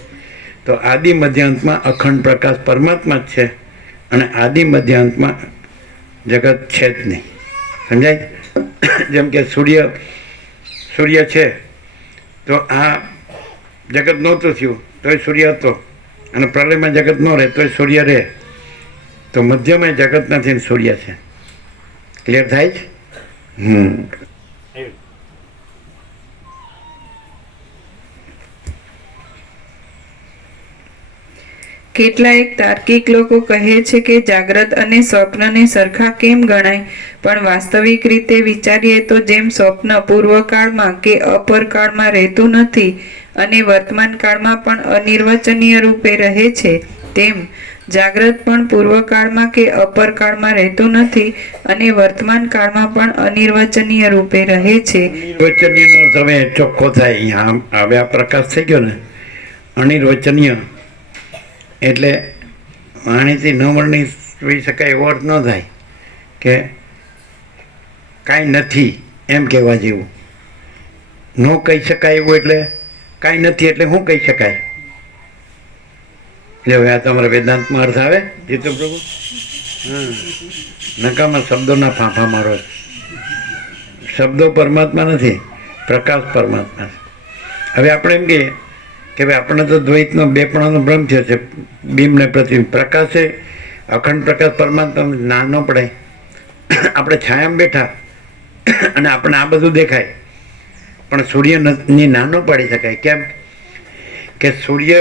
તો આદિ મધ્ય અંતમાં અખંડ પ્રકાશ પરમાત્મા જ છે, અને આદિ મધ્ય અંતમાં જગત છે જ નહીં. સમજાય? જેમ કે સૂર્ય છે, તો આ જગત નહોતું થયું તોય સૂર્ય હતો, અને પ્રલયમાં જગત ન રહે તોય સૂર્ય રહે. તો મધ્યમાં જગત નથી ને સૂર્ય છે. ક્લિયર થાય છે? કેટલાક તાર્કિક લોકો કહે છે કે જાગ્રત અને સ્વપ્નને સરખા કેમ ગણાય, પણ વાસ્તવિક રીતે વિચારીએ તો જેમ સ્વપ્ન પૂર્વકાળમાં કે અપરકાળમાં રહેતું નથી અને વર્તમાન કાળમાં પણ અનિર્વચનીય રૂપે રહે છે, તેમ જાગ્રત પણ પૂર્વકાળમાં કે અપરકાળમાં રહેતું નથી અને વર્તમાન કાળમાં પણ અનિર્વચનીય રૂપે રહે છે. અનિર્વચનીયનો સમય ચોખ્ખો થાય. અહીંયા હવે આ પ્રકાશ થઈ ગયો ને, અનિર્વચનીય એટલે વાણીથી ન વર્ણવી શકાય એવો અર્થ ન થાય કે કાંઈ નથી એમ કહેવા જેવું. ન કહી શકાય એવું એટલે કાંઈ નથી એટલે શું કહી શકાય? એટલે હવે આ તમારા વેદાંતમાં અર્થ આવે જીતુ પ્રભુ? નકામાં શબ્દોના ફાંફા મારો. શબ્દો પરમાત્મા નથી, પ્રકાશ પરમાત્મા છે. હવે આપણે એમ કહીએ કે ભાઈ આપણને તો દ્વૈતનો બેપણાનો ભ્રમ થયો છે, બિંબ ને પ્રતિબિંબ. પ્રકાશે અખંડ પ્રકાશ પરમાત્મા ના ન પડાય. આપણે છાયામાં બેઠા અને આપણને આ બધું દેખાય, પણ સૂર્યની ના ન પાડી શકાય. કેમ કે સૂર્ય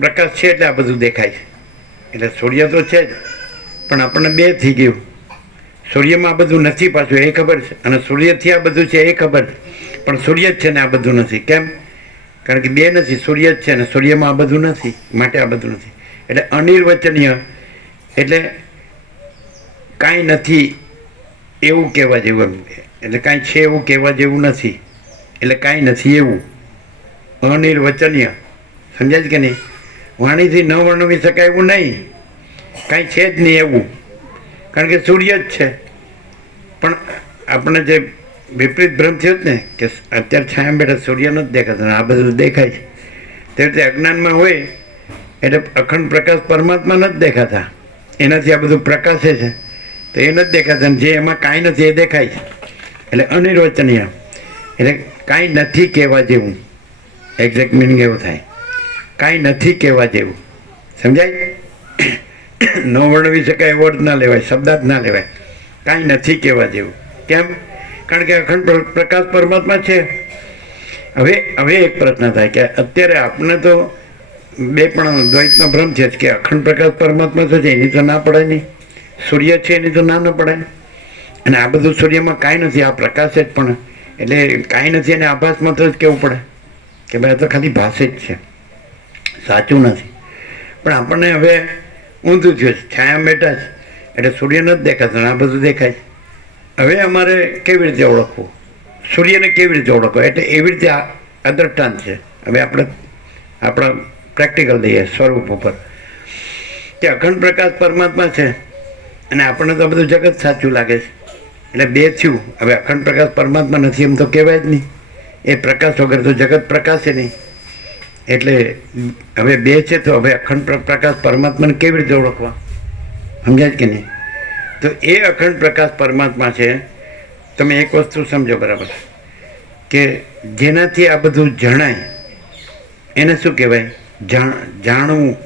પ્રકાશ છે એટલે આ બધું દેખાય છે. એટલે સૂર્ય તો છે જ, પણ આપણને બે થઈ ગયું. સૂર્યમાં આ બધું નથી પાછું એ ખબર છે, અને સૂર્યથી આ બધું છે એ ખબર છે, પણ સૂર્ય જ છે ને આ બધું નથી. કેમ? કારણ કે બે નથી, સૂર્ય જ છે ને સૂર્યમાં આ બધું નથી, માટે આ બધું નથી. એટલે અનિર્વચનીય એટલે કાંઈ નથી એવું કહેવા જેવું. એમ એટલે કાંઈ છે એવું કહેવા જેવું નથી, એટલે કાંઈ નથી એવું. અનિર્વચનીય સમજાય કે નહીં? વાણીથી ન વર્ણવી શકાય એવું નહીં, કાંઈ છે જ નહીં એવું, કારણ કે સૂર્ય જ છે. પણ આપણે જે વિપરીત ભ્રમ થયો જ ને કે અત્યારે છાયા બેઠા સૂર્ય નથી દેખાતો, આ બધું દેખાય છે. તે રીતે અજ્ઞાનમાં હોય એટલે અખંડ પ્રકાશ પરમાત્મા નથી દેખાતા, એનાથી આ બધું પ્રકાશે છે તો એ નથી દેખાતા, જે એમાં કાંઈ નથી એ દેખાય છે. એટલે અનિર્વચનીય એટલે કાંઈ નથી કહેવા જેવું. એક્ઝેક્ટ મિનિંગ એવું થાય, કાંઈ નથી કહેવા જેવું. સમજાય? ન વર્ણવી શકાય એવો ના લેવાય, શબ્દાર્થ ના લેવાય. કાંઈ નથી કહેવા જેવું. કેમ? કારણ કે અખંડ પ્રકાશ પરમાત્મા છે. હવે એક પ્રશ્ન થાય કે અત્યારે આપણે તો બે પણ દ્વૈતનો ભ્રમ છે કે અખંડ પ્રકાશ પરમાત્મા તો છે એની તો ના પડાય નહીં, સૂર્ય છે એની તો ના પડાય, અને આ બધું સૂર્યમાં કાંઈ નથી, આ પ્રકાશ જ પણ. એટલે કાંઈ નથી અને આભાસમાં તો જ કહેવું પડે કે ભાઈ આ તો ખાલી ભાષે જ છે, સાચું નથી. પણ આપણને હવે ઊંધું થયું છે, છાયા બેઠા છે એટલે સૂર્ય નથી દેખાતો ને આ બધું દેખાય છે. હવે અમારે કેવી રીતે ઓળખવું, સૂર્યને કેવી રીતે ઓળખવો, એટલે એવી રીતે આ દ્રષ્ટાંત છે. હવે આપણે આપણા પ્રેક્ટિકલ લઈએ સ્વરૂપ ઉપર કે અખંડ પ્રકાશ પરમાત્મા છે અને આપણને તો બધું જગત સાચું લાગે છે એટલે બે થયું. હવે અખંડ પ્રકાશ પરમાત્મા નથી એમ તો કહેવાય જ નહીં, એ પ્રકાશ વગર તો જગત પ્રકાશે નહીં. એટલે હવે બે છે તો હવે અખંડ પ્રકાશ પરમાત્માને કેવી રીતે ઓળખવા, સમજાય કે નહીં? તો એ અખંડ પ્રકાશ પરમાત્મા છે. તમે એક વસ્તુ સમજો બરાબર કે જેનાથી આ બધું જણાય એને શું કહેવાય? જાણવું.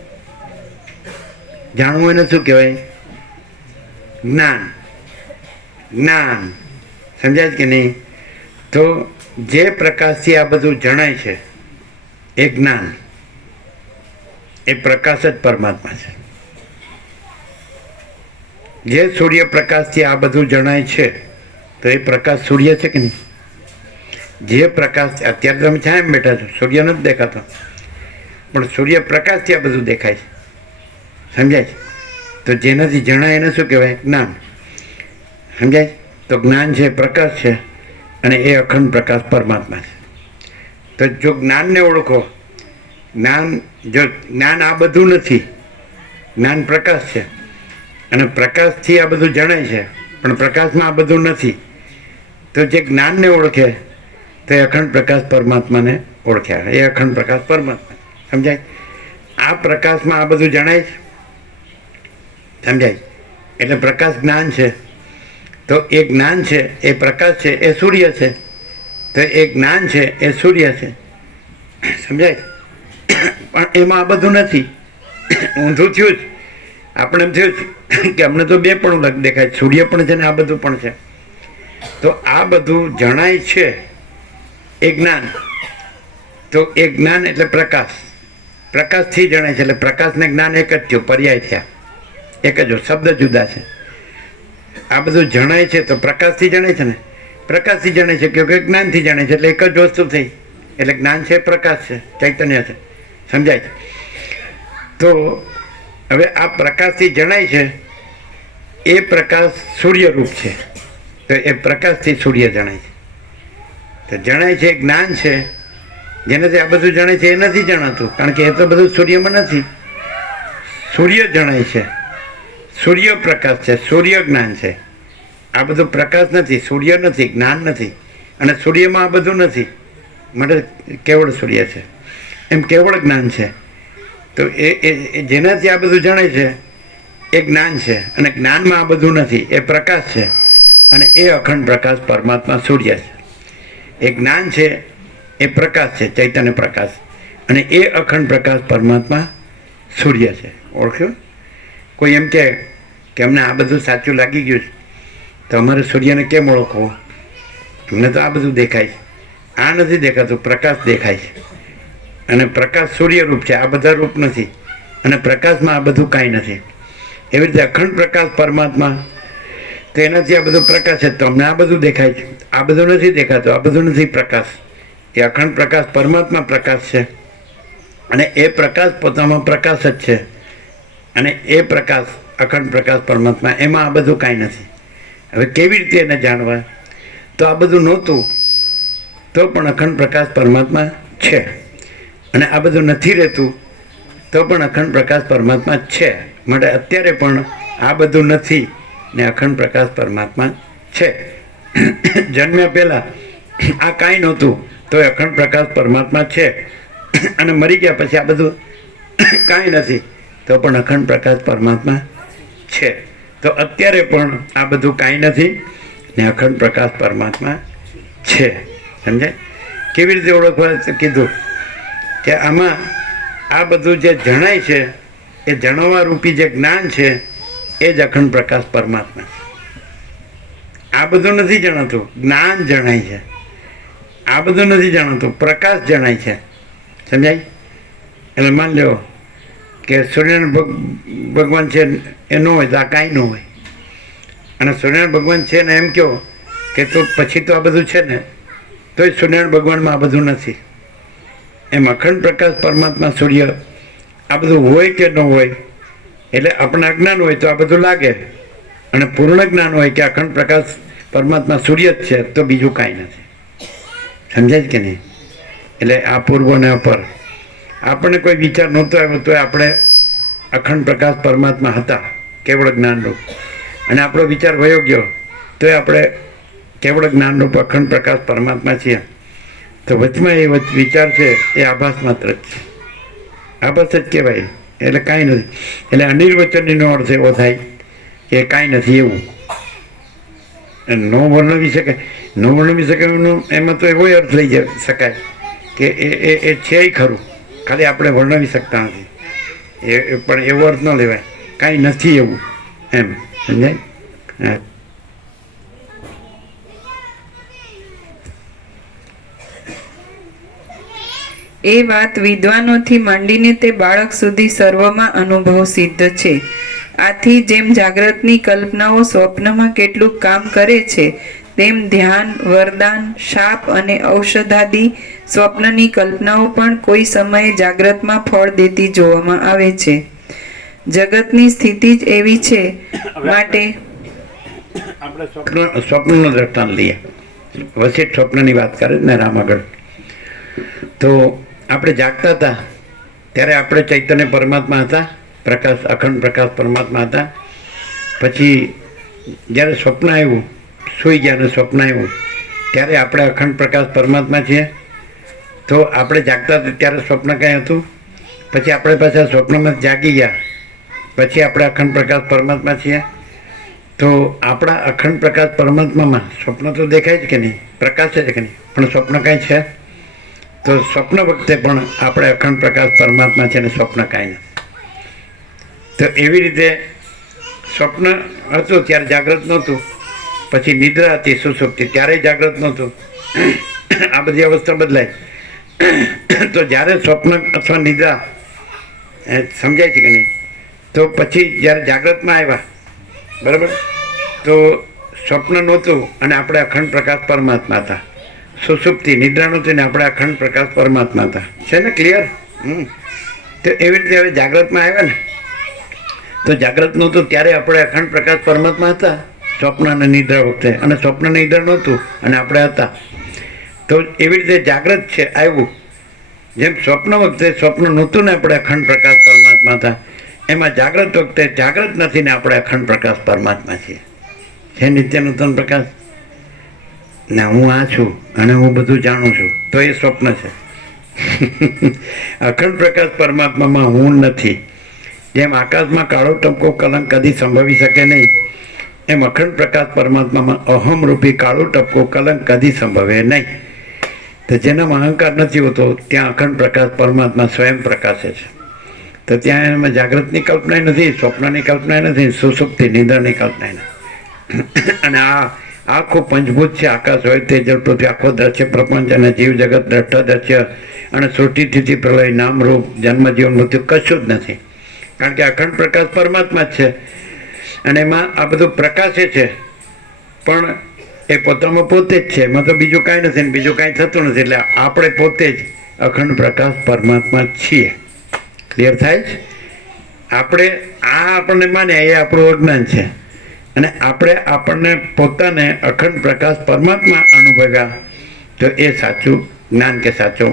જાણવું એને શું કહેવાય? જ્ઞાન. જ્ઞાન સમજાય કે નહીં? તો જે પ્રકાશથી આ બધું જણાય છે એ જ્ઞાન, એ પ્રકાશ જ પરમાત્મા છે. જે સૂર્યપ્રકાશથી આ બધું જણાય છે તો એ પ્રકાશ સૂર્ય છે કે નહીં? જે પ્રકાશ અત્યારે તમે છાંય બેઠા છો, સૂર્ય નથી દેખાતો, પણ સૂર્યપ્રકાશથી આ બધું દેખાય છે, સમજાય? તો જેનાથી જણાય એને શું કહેવાય? જ્ઞાન. સમજાય? તો જ્ઞાન છે પ્રકાશ છે અને એ અખંડ પ્રકાશ પરમાત્મા છે. તો જો જ્ઞાનને ઓળખો, જ્ઞાન આ બધું નથી, જ્ઞાન પ્રકાશ છે અને પ્રકાશથી આ બધું જણાય છે પણ પ્રકાશમાં આ બધું નથી. તો જે જ્ઞાનને ઓળખે તો એ અખંડ પ્રકાશ પરમાત્માને ઓળખ્યા, એ અખંડ પ્રકાશ પરમાત્મા. સમજાય? આ પ્રકાશમાં આ બધું જણાય છે, સમજાય? એટલે પ્રકાશ જ્ઞાન છે. તો એ જ્ઞાન છે, એ પ્રકાશ છે, એ સૂર્ય છે. તો એ જ્ઞાન છે એ સૂર્ય છે, સમજાય? પણ એમાં આ બધું નથી, ઊંધું થયું જ. આપણે એમ થયું કે અમને તો બે પણ દેખાય, સૂર્ય પણ છે ને આ બધું પણ છે. તો આ બધું જણાય છે એ જ્ઞાન. તો એ જ્ઞાન એટલે પ્રકાશ, પ્રકાશથી જણાય છે એટલે પ્રકાશ ને જ્ઞાન એક જ થયું, પર્યાય થયા, એક જ શબ્દ જુદા છે. આ બધું જણાય છે તો પ્રકાશથી જણાય છે ને, પ્રકાશથી જણાય છે કે જ્ઞાનથી જણાય છે એટલે એક જ વસ્તુ થઈ. એટલે જ્ઞાન છે, પ્રકાશ છે, ચૈતન્ય છે, સમજાય? તો હવે આ પ્રકાશથી જણાય છે એ પ્રકાશ સૂર્યરૂપ છે. તો એ પ્રકાશથી સૂર્ય જણાય છે. તો જણાય છે જ્ઞાન છે, જેનાથી આ બધું જણાય છે એ નથી જણાતું, કારણ કે એ તો બધું સૂર્યમાં નથી. સૂર્ય જણાય છે, સૂર્ય પ્રકાશ છે, સૂર્ય જ્ઞાન છે. આ બધું પ્રકાશ નથી, સૂર્ય નથી, જ્ઞાન નથી, અને સૂર્યમાં આ બધું નથી, માટે કેવળ સૂર્ય છે, એમ કેવળ જ્ઞાન છે. તો એ જેનાથી આ બધું જણાય છે એ જ્ઞાન છે, અને જ્ઞાનમાં આ બધું નથી, એ પ્રકાશ છે, અને એ અખંડ પ્રકાશ પરમાત્મા સૂર્ય છે. એ જ્ઞાન છે, એ પ્રકાશ છે, ચૈતન્ય પ્રકાશ, અને એ અખંડ પ્રકાશ પરમાત્મા સૂર્ય છે. ઓળખ્યું? કોઈ એમ કે અમને આ બધું સાચું લાગી ગયું છે તો અમારે સૂર્યને કેમ ઓળખવો? અમને તો આ બધું દેખાય છે, આ નથી દેખાતું, પ્રકાશ દેખાય છે, અને પ્રકાશ સૂર્ય રૂપ છે, આ બધા રૂપ નથી, અને પ્રકાશમાં આ બધું કાંઈ નથી. એવી રીતે અખંડ પ્રકાશ પરમાત્મા, તો એનાથી આ બધું પ્રકાશ છે, તો અમને આ બધું દેખાય છે, આ બધું નથી દેખાતું, આ બધું નથી પ્રકાશ. એ અખંડ પ્રકાશ પરમાત્મા પ્રકાશ છે, અને એ પ્રકાશ પોતામાં પ્રકાશ જ છે, અને એ પ્રકાશ અખંડ પ્રકાશ પરમાત્મા, એમાં આ બધું કાંઈ નથી. હવે કેવી રીતે એને જાણવા? તો આ બધું નહોતું તો પણ અખંડ પ્રકાશ પરમાત્મા છે, અને આ બધું નથી રહેતું તો પણ અખંડ પ્રકાશ પરમાત્મા છે. માટે અત્યારે પણ આ બધું નથી ને અખંડ પ્રકાશ પરમાત્મા છે. જન્મ્યા પહેલાં આ કાંઈ નહોતું તો અખંડ પ્રકાશ પરમાત્મા છે, અને મરી ગયા પછી આ બધું કાંઈ નથી તો પણ અખંડ પ્રકાશ પરમાત્મા છે. તો અત્યારે પણ આ બધું કાંઈ નથી ને અખંડ પ્રકાશ પરમાત્મા છે. સમજાય? કેવી રીતે ઓળખવા? કીધું કે આમાં આ બધું જે જણાય છે એ જણાવવા રૂપી જે જ્ઞાન છે એ જ અખંડ પ્રકાશ પરમાત્મા છે. આ બધું નથી જણાતું, જ્ઞાન જણાય છે. આ બધું નથી જણાતું, પ્રકાશ જણાય છે. સમજાય? એટલે માન લો કે સૂર્યનારાયણ ભગવાન છે એ ન હોય તો આ કાંઈ ન હોય, અને સૂર્યનારાયણ ભગવાન છે ને એમ કહો કે તો પછી તો આ બધું છે ને, તો એ સૂર્યનારાયણ ભગવાનમાં આ બધું નથી. એમ અખંડ પ્રકાશ પરમાત્મા સૂર્ય આ બધું હોય કે ન હોય એટલે આપણને અજ્ઞાન હોય તો આ બધું લાગે, અને પૂર્ણ જ્ઞાન હોય કે અખંડ પ્રકાશ પરમાત્મા સૂર્ય જ છે તો બીજું કાંઈ નથી. સમજાય જ કે નહીં? એટલે આ પૂર્વ અને અપર આપણને કોઈ વિચાર નહોતો આવ્યો તો આપણે અખંડ પ્રકાશ પરમાત્મા હતા કેવળ જ્ઞાનરૂપ, અને આપણો વિચાર વયો ગયો તો આપણે કેવળ જ્ઞાનરૂપ અખંડ પ્રકાશ પરમાત્મા છીએ. તો વચમાં એ વિચાર છે એ આભાસ માત્ર જ છે, આભાસ જ કહેવાય. એટલે કાંઈ નથી. એટલે અનિર્વચનીનો અર્થ એવો થાય કે કાંઈ નથી એવું ન વર્ણવી શકાય. ન વર્ણવી શકાય એમાં તો એવો અર્થ લઈ શકાય કે એ છે ખરું, ખાલી આપણે વર્ણવી શકતા નથી. એ પણ એવો અર્થ ન લેવાય, કાંઈ નથી એવું એમ. સમજાય? હા. એ વાત વિદ્વાનોથી માંડીને તે બાળક સુધી સર્વમાં અનુભવ સિદ્ધ છે. આથી જેમ જાગ્રતની કલ્પનાઓ સ્વપ્નમાં કેટલું કામ કરે છે, તેમ ધ્યાન, વરદાન, શાપ અને ઔષધાદિ સ્વપ્નની કલ્પનાઓ પણ કોઈ સમયે જાગ્રતમાં ફળ દેતી જોવામાં આવે છે. જગતની સ્થિતિ જ એવી છે માટે આપણે સ્વપ્નનો દ્રષ્ટાંત લઈએ. વસિષ્ઠ સ્વપ્નની વાત કરે ને રામ આગળ. તો આપણે જાગતા હતા ત્યારે આપણે ચૈતન્ય પરમાત્મા હતા, પ્રકાશ અખંડ પ્રકાશ પરમાત્મા હતા. પછી જ્યારે સ્વપ્ન આવ્યું, સૂઈ ગયા અને સ્વપ્ન આવ્યું ત્યારે આપણે અખંડ પ્રકાશ પરમાત્મા છીએ. તો આપણે જાગતા હતા ત્યારે સ્વપ્ન કાંઈ હતું, પછી આપણે પાછા સ્વપ્નમાં જાગી ગયા પછી આપણે અખંડ પ્રકાશ પરમાત્મા છીએ. તો આપણા અખંડ પ્રકાશ પરમાત્મામાં સ્વપ્ન તો દેખાય જ કે નહીં, પ્રકાશ છે કે નહીં, પણ સ્વપ્ન કાંઈ છે? તો સ્વપ્ન વખતે પણ આપણે અખંડ પ્રકાશ પરમાત્મા છે અને સ્વપ્ન કાંઈ નથી. તો એવી રીતે સ્વપ્ન હતું ત્યારે જાગ્રત નહોતું, પછી નિદ્રા હતી સુષુપ્તિ ત્યારે જાગ્રત નહોતું. આ બધી અવસ્થા બદલાય. તો જ્યારે સ્વપ્ન અથવા નિદ્રા સમજાય છે કે નહીં, તો પછી જ્યારે જાગ્રતમાં આવ્યા બરાબર, તો સ્વપ્ન નહોતું અને આપણે અખંડ પ્રકાશ પરમાત્મા હતા. સુષુપ્તિ નિદ્રા નહોતી ને આપણે અખંડ પ્રકાશ પરમાત્મા હતા. છે ને? ક્લિયર? તો એવી રીતે હવે જાગ્રતમાં આવ્યા ને, તો જાગ્રત નહોતું ત્યારે આપણે અખંડ પ્રકાશ પરમાત્મા હતા સ્વપ્ન અને નિદ્રા વખતે, અને સ્વપ્ન નિદ્રા નહોતું અને આપણે હતા. તો એવી રીતે જાગ્રત છે આવ્યું, જેમ સ્વપ્ન વખતે સ્વપ્ન નહોતું ને આપણે અખંડ પ્રકાશ પરમાત્મા હતા, એમાં જાગ્રત વખતે જાગ્રત નથી ને આપણે અખંડ પ્રકાશ પરમાત્મા છીએ. છે નિત્ય નૂતન પ્રકાશ ને હું આ છું અને હું બધું જાણું છું, તો એ સ્વપ્ન છે. અખંડ પ્રકાશ પરમાત્મામાં હું નથી. જેમ આકાશમાં કાળો ટપકો કલંક કદી સંભવી શકે નહીં, એમ અખંડ પ્રકાશ પરમાત્મામાં અહમ રૂપી કાળો ટપકો કલંક કદી સંભવે નહીં. તો જેનામાં અહંકાર નથી હોતો ત્યાં અખંડ પ્રકાશ પરમાત્મા સ્વયં પ્રકાશે છે. તો ત્યાં એમાં જાગ્રતની કલ્પના નથી, સ્વપ્નની કલ્પના નથી, સુષુપ્તિ નિદ્રાની કલ્પના નથી. અને આ ખૂબ પંચભૂત છે. આકાશ હોય તે જડપૃથ્વી આખો દ્રશ્ય પ્રપંચ અને જીવ જગત દ્રષ્ટા દ્રશ્ય અને સૃષ્ટિ સ્થિતિ પ્રલય નામ રૂપ જન્મ જીવન મૃત્યુ કશું જ નથી, કારણ કે અખંડ પ્રકાશ પરમાત્મા જ છે. અને એમાં આ બધું પ્રકાશે છે પણ એ પોતામાં પોતે જ છે, એમાં તો બીજું કાંઈ નથી ને બીજું કાંઈ થતું નથી. એટલે આપણે પોતે જ અખંડ પ્રકાશ પરમાત્મા છીએ. ક્લિયર થાય છે? આપણે આપણને માન્યા એ આપણું અજ્ઞાન છે, અને આપણને પોતાને અખંડ પ્રકાશ પરમાત્મા અનુભવ્યા તો એ સાચું જ્ઞાન કે સાચો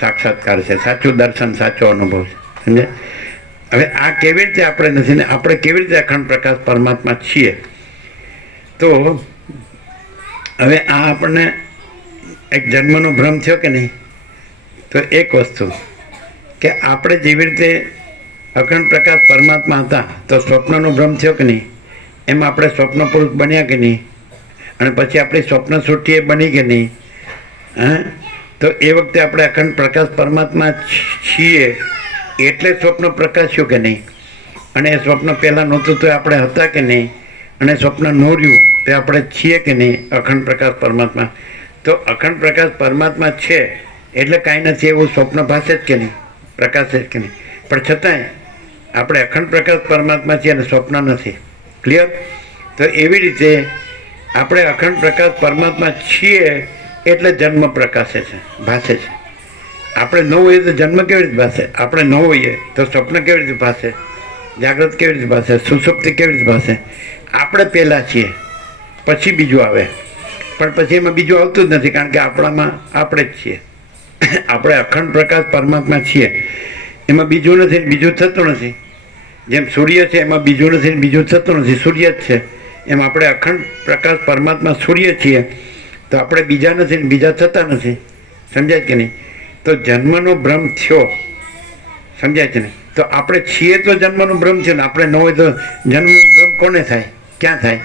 સાક્ષાત્કાર છે, સાચું દર્શન, સાચો અનુભવ છે. સમજે? હવે આ કેવી રીતે આપણે નથી ને આપણે કેવી રીતે અખંડ પ્રકાશ પરમાત્મા છીએ? તો હવે આ આપણને એક જન્મનો ભ્રમ થયો કે નહીં? તો એક વસ્તુ કે આપણે જેવી રીતે અખંડ પ્રકાશ પરમાત્મા હતા તો સ્વપ્નનો ભ્રમ થયો કે નહીં? એમ આપણે સ્વપ્ન પુરુષ બન્યા કે નહીં? અને પછી આપણી સ્વપ્ન સૃષ્ટિ એ બની કે નહીં? હા, તો એ વખતે આપણે અખંડ પ્રકાશ પરમાત્મા છીએ એટલે સ્વપ્ન પ્રકાશ્યું કે નહીં? અને એ સ્વપ્ન પહેલાં નહોતું તો આપણે હતા કે નહીં? અને સ્વપ્ન ન રહ્યું તો આપણે છીએ કે નહીં અખંડ પ્રકાશ પરમાત્મા? તો અખંડ પ્રકાશ પરમાત્મા છે એટલે કાંઈ નથી એવું સ્વપ્ન ભાષે જ કે નહીં, પ્રકાશે જ કે નહીં? પણ છતાંય આપણે અખંડ પ્રકાશ પરમાત્મા છીએ અને સ્વપ્ન નથી. ક્લિયર? તો એવી રીતે આપણે અખંડ પ્રકાશ પરમાત્મા છીએ એટલે જન્મ પ્રકાશે છે, ભાષે છે. આપણે ન હોઈએ તો જન્મ કેવી રીતે ભાષે? આપણે ન હોઈએ તો સ્વપ્ન કેવી રીતે ભાષે? જાગ્રત કેવી રીતે ભાષે, સુષુપ્તિ કેવી રીતે ભાષે? આપણે પહેલાં છીએ, પછી બીજું આવે, પણ પછી એમાં બીજું આવતું જ નથી, કારણ કે આપણામાં આપણે જ છીએ. આપણે અખંડ પ્રકાશ પરમાત્મા છીએ, એમાં બીજું નથી ને બીજું થતું નથી. જેમ સૂર્ય છે એમાં બીજું નથી ને બીજું થતું નથી, સૂર્ય જ છે. એમ આપણે અખંડ પ્રકાશ પરમાત્મા સૂર્ય છીએ, તો આપણે બીજા નથી ને બીજા થતા નથી. સમજાય કે નહીં? તો જન્મનો ભ્રમ થયો, સમજાય છે ને? તો આપણે છીએ તો જન્મનો ભ્રમ છે ને, આપણે ન હોય તો જન્મનો ભ્રમ કોને થાય, ક્યાં થાય?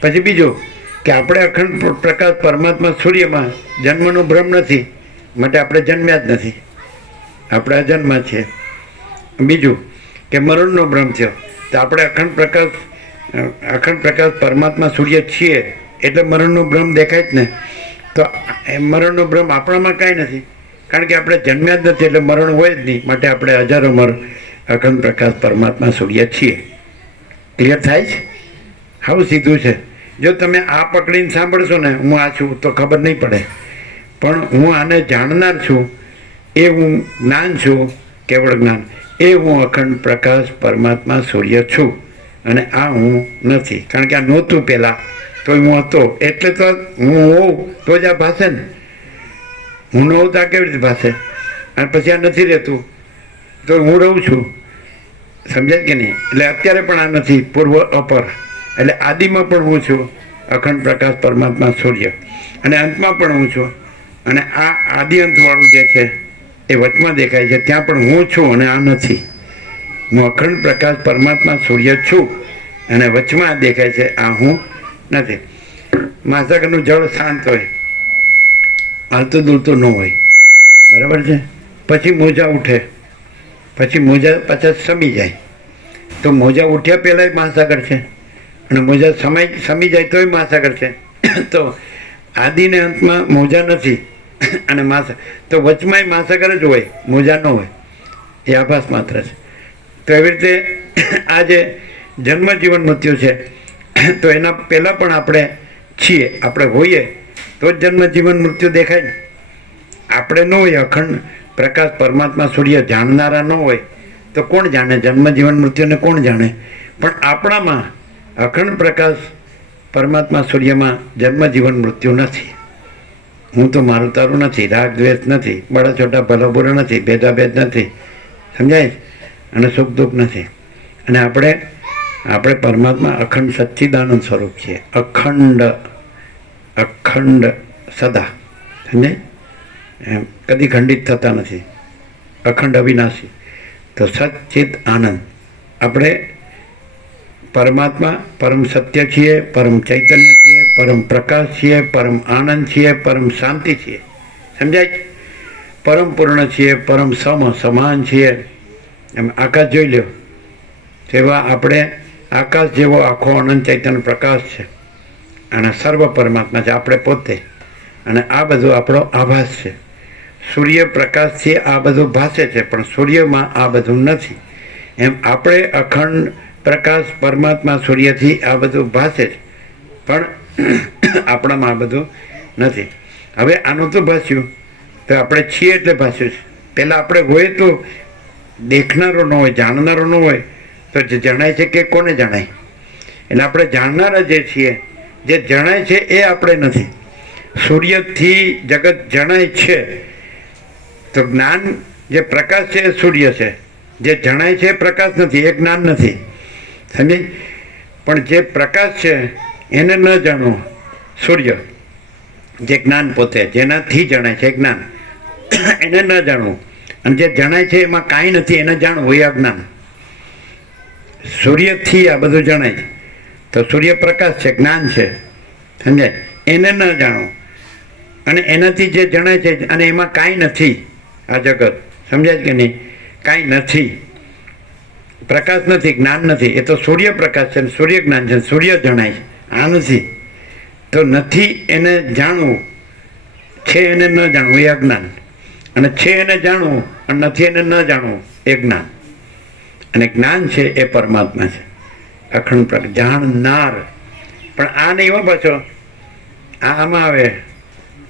પછી બીજું કે આપણે અખંડ પ્રકાશ પરમાત્મા સૂર્યમાં જન્મનો ભ્રમ નથી, માટે આપણે જન્મ્યા જ નથી, આપણે અજન્મા છીએ. બીજું કે મરણનો ભ્રમ થયો, તો આપણે અખંડ પ્રકાશ પરમાત્મા સૂર્ય છીએ એટલે મરણનો ભ્રમ દેખાય જ ને. તો એ મરણનો ભ્રમ આપણામાં કાંઈ નથી, કારણ કે આપણે જન્મ્યા જ નથી એટલે મરણ હોય જ નહીં, માટે આપણે અજર અખંડ પ્રકાશ પરમાત્મા સૂર્ય છીએ. ક્લિયર થાય છે? આવું સીધું છે. જો તમે આ પકડીને સાંભળશો ને, હું આ છું, તો ખબર નહીં પડે. પણ હું આને જાણનાર છું, એ હું જ્ઞાન છું, કેવળ જ્ઞાન, એ હું અખંડ પ્રકાશ પરમાત્મા સૂર્ય છું, અને આ હું નથી. કારણ કે આ નહોતું પહેલાં, તો હું હતો, એટલે તો હું હોઉં તો જ આ ભાષે ને. હું ન હોઉં તો આ કેવી રીતે ભાષે? અને પછી આ નથી રહેતું તો હું રહું છું. સમજાય કે નહીં? એટલે અત્યારે પણ આ નથી, પૂર્વ અપર, એટલે આદિમાં પણ હું છું, અખંડ પ્રકાશ પરમાત્મા સૂર્ય, અને અંતમાં પણ હું છું. અને આ આદિ અંતવાળું જે છે એ વચમાં દેખાય છે, ત્યાં પણ હું છું અને આ નથી. હું અખંડ પ્રકાશ પરમાત્મા સૂર્ય છું, અને વચમાં દેખાય છે આ હું નથી. મહાસાગરનું જળ શાંત હોય, હાલતું દૂરતું ન હોય, બરાબર છે. પછી મોજા ઉઠે, પછી મોજા પાછા સમી જાય. તો મોજા ઉઠ્યા પહેલાંય મહાસાગર છે, અને મોજા સમી જાય તોય મહાસાગર છે. તો આદિને અંતમાં મોજા નથી, અને તો વચમાંય મહાસાગર જ હોય, મોજા ન હોય, એ આભાસ માત્ર છે. તો એવી રીતે આ જે જન્મ જીવન મૃત્યુ છે, તો એના પહેલાં પણ આપણે છીએ, આપણે હોઈએ તો જ જન્મ જીવન મૃત્યુ દેખાય ને. આપણે ન હોય, અખંડ પ્રકાશ પરમાત્મા સૂર્ય જાણનારા ન હોય, તો કોણ જાણે જન્મ જીવન મૃત્યુને? કોણ જાણે? પણ આપણામાં અખંડ પ્રકાશ પરમાત્મા સૂર્યમાં જન્મ જીવન મૃત્યુ નથી. હું તો મારું તારું નથી, રાગ દ્વેષ નથી, બડા છોટા ભલો બુરો નથી, ભેદાભેદ નથી, સમજાય? અને સુખ દુઃખ નથી. અને આપણે પરમાત્મા અખંડ સચ્ચિદાનંદ સ્વરૂપ છીએ, અખંડ સદા, સમજાય? એમ કદી ખંડિત થતા નથી, અખંડ અવિનાશી. તો સચ્ચિદ આનંદ આપણે પરમાત્મા, પરમ સત્ય છીએ, પરમ ચૈતન્ય છીએ, પરમ પ્રકાશ છીએ, પરમ આનંદ છીએ, પરમ શાંતિ છીએ, સમજાય? પરમ પૂર્ણ છીએ, પરમ સમાન છીએ. એમ આકાશ જોઈ લો, તેવા આપણે આકાશ જેવો આખો અનંત ચૈતન્ય પ્રકાશ છે, અને સર્વ પરમાત્મા છે આપણે પોતે. અને આ બધું આપણો આભાસ છે. સૂર્ય પ્રકાશથી આ બધું ભાસે છે, પણ સૂર્યમાં આ બધું નથી. એમ આપણે અખંડ પ્રકાશ પરમાત્મા સૂર્યથી આ બધું ભાસે છે, પણ આપણામાં આ બધું નથી. હવે આનું તો ભાસ્યું, તો આપણે છીએ એટલે ભાસ્યું છે. પહેલાં આપણે હોય તો દેખનારો ન હોય, જાણનારો ન હોય, તો જે જણાય છે કે કોને જણાય? એટલે આપણે જાણનારા જે છીએ, જે જણાય છે એ આપણે નથી. સૂર્યથી જગત જણાય છે, તો જ્ઞાન જે પ્રકાશ છે એ સૂર્ય છે, જે જણાય છે એ પ્રકાશ નથી, એ જ્ઞાન નથી, સમજે? પણ જે પ્રકાશ છે એને ન જાણવું, સૂર્ય જે જ્ઞાન પોતે, જેનાથી જણાય છે જ્ઞાન, એને ન જાણવું. અને જે જણાય છે એમાં કાંઈ નથી, એને જાણવું, એ અજ્ઞાન. સૂર્યથી આ બધું જણાય છે, તો સૂર્ય પ્રકાશ છે, જ્ઞાન છે, સમજાય? એને ન જાણવું, અને એનાથી જે જણાય છે, અને એમાં કાંઈ નથી, આ જગત, સમજાય કે નહીં? કાંઈ નથી, પ્રકાશ નથી, જ્ઞાન નથી. એ તો સૂર્ય પ્રકાશ છે, સૂર્ય જ્ઞાન છે, સૂર્ય જણાય છે, આ નથી. તો નથી એને જાણવું, છે એને ન જાણવું, એ અજ્ઞાન. અને છે એને જાણવું અને નથી એને ન જાણવું, એ જ્ઞાન. અને જ્ઞાન છે એ પરમાત્મા છે, અખંડ પ્રકાશ જાણનાર. પણ આ નહીં હો પાછો, આમાં આવે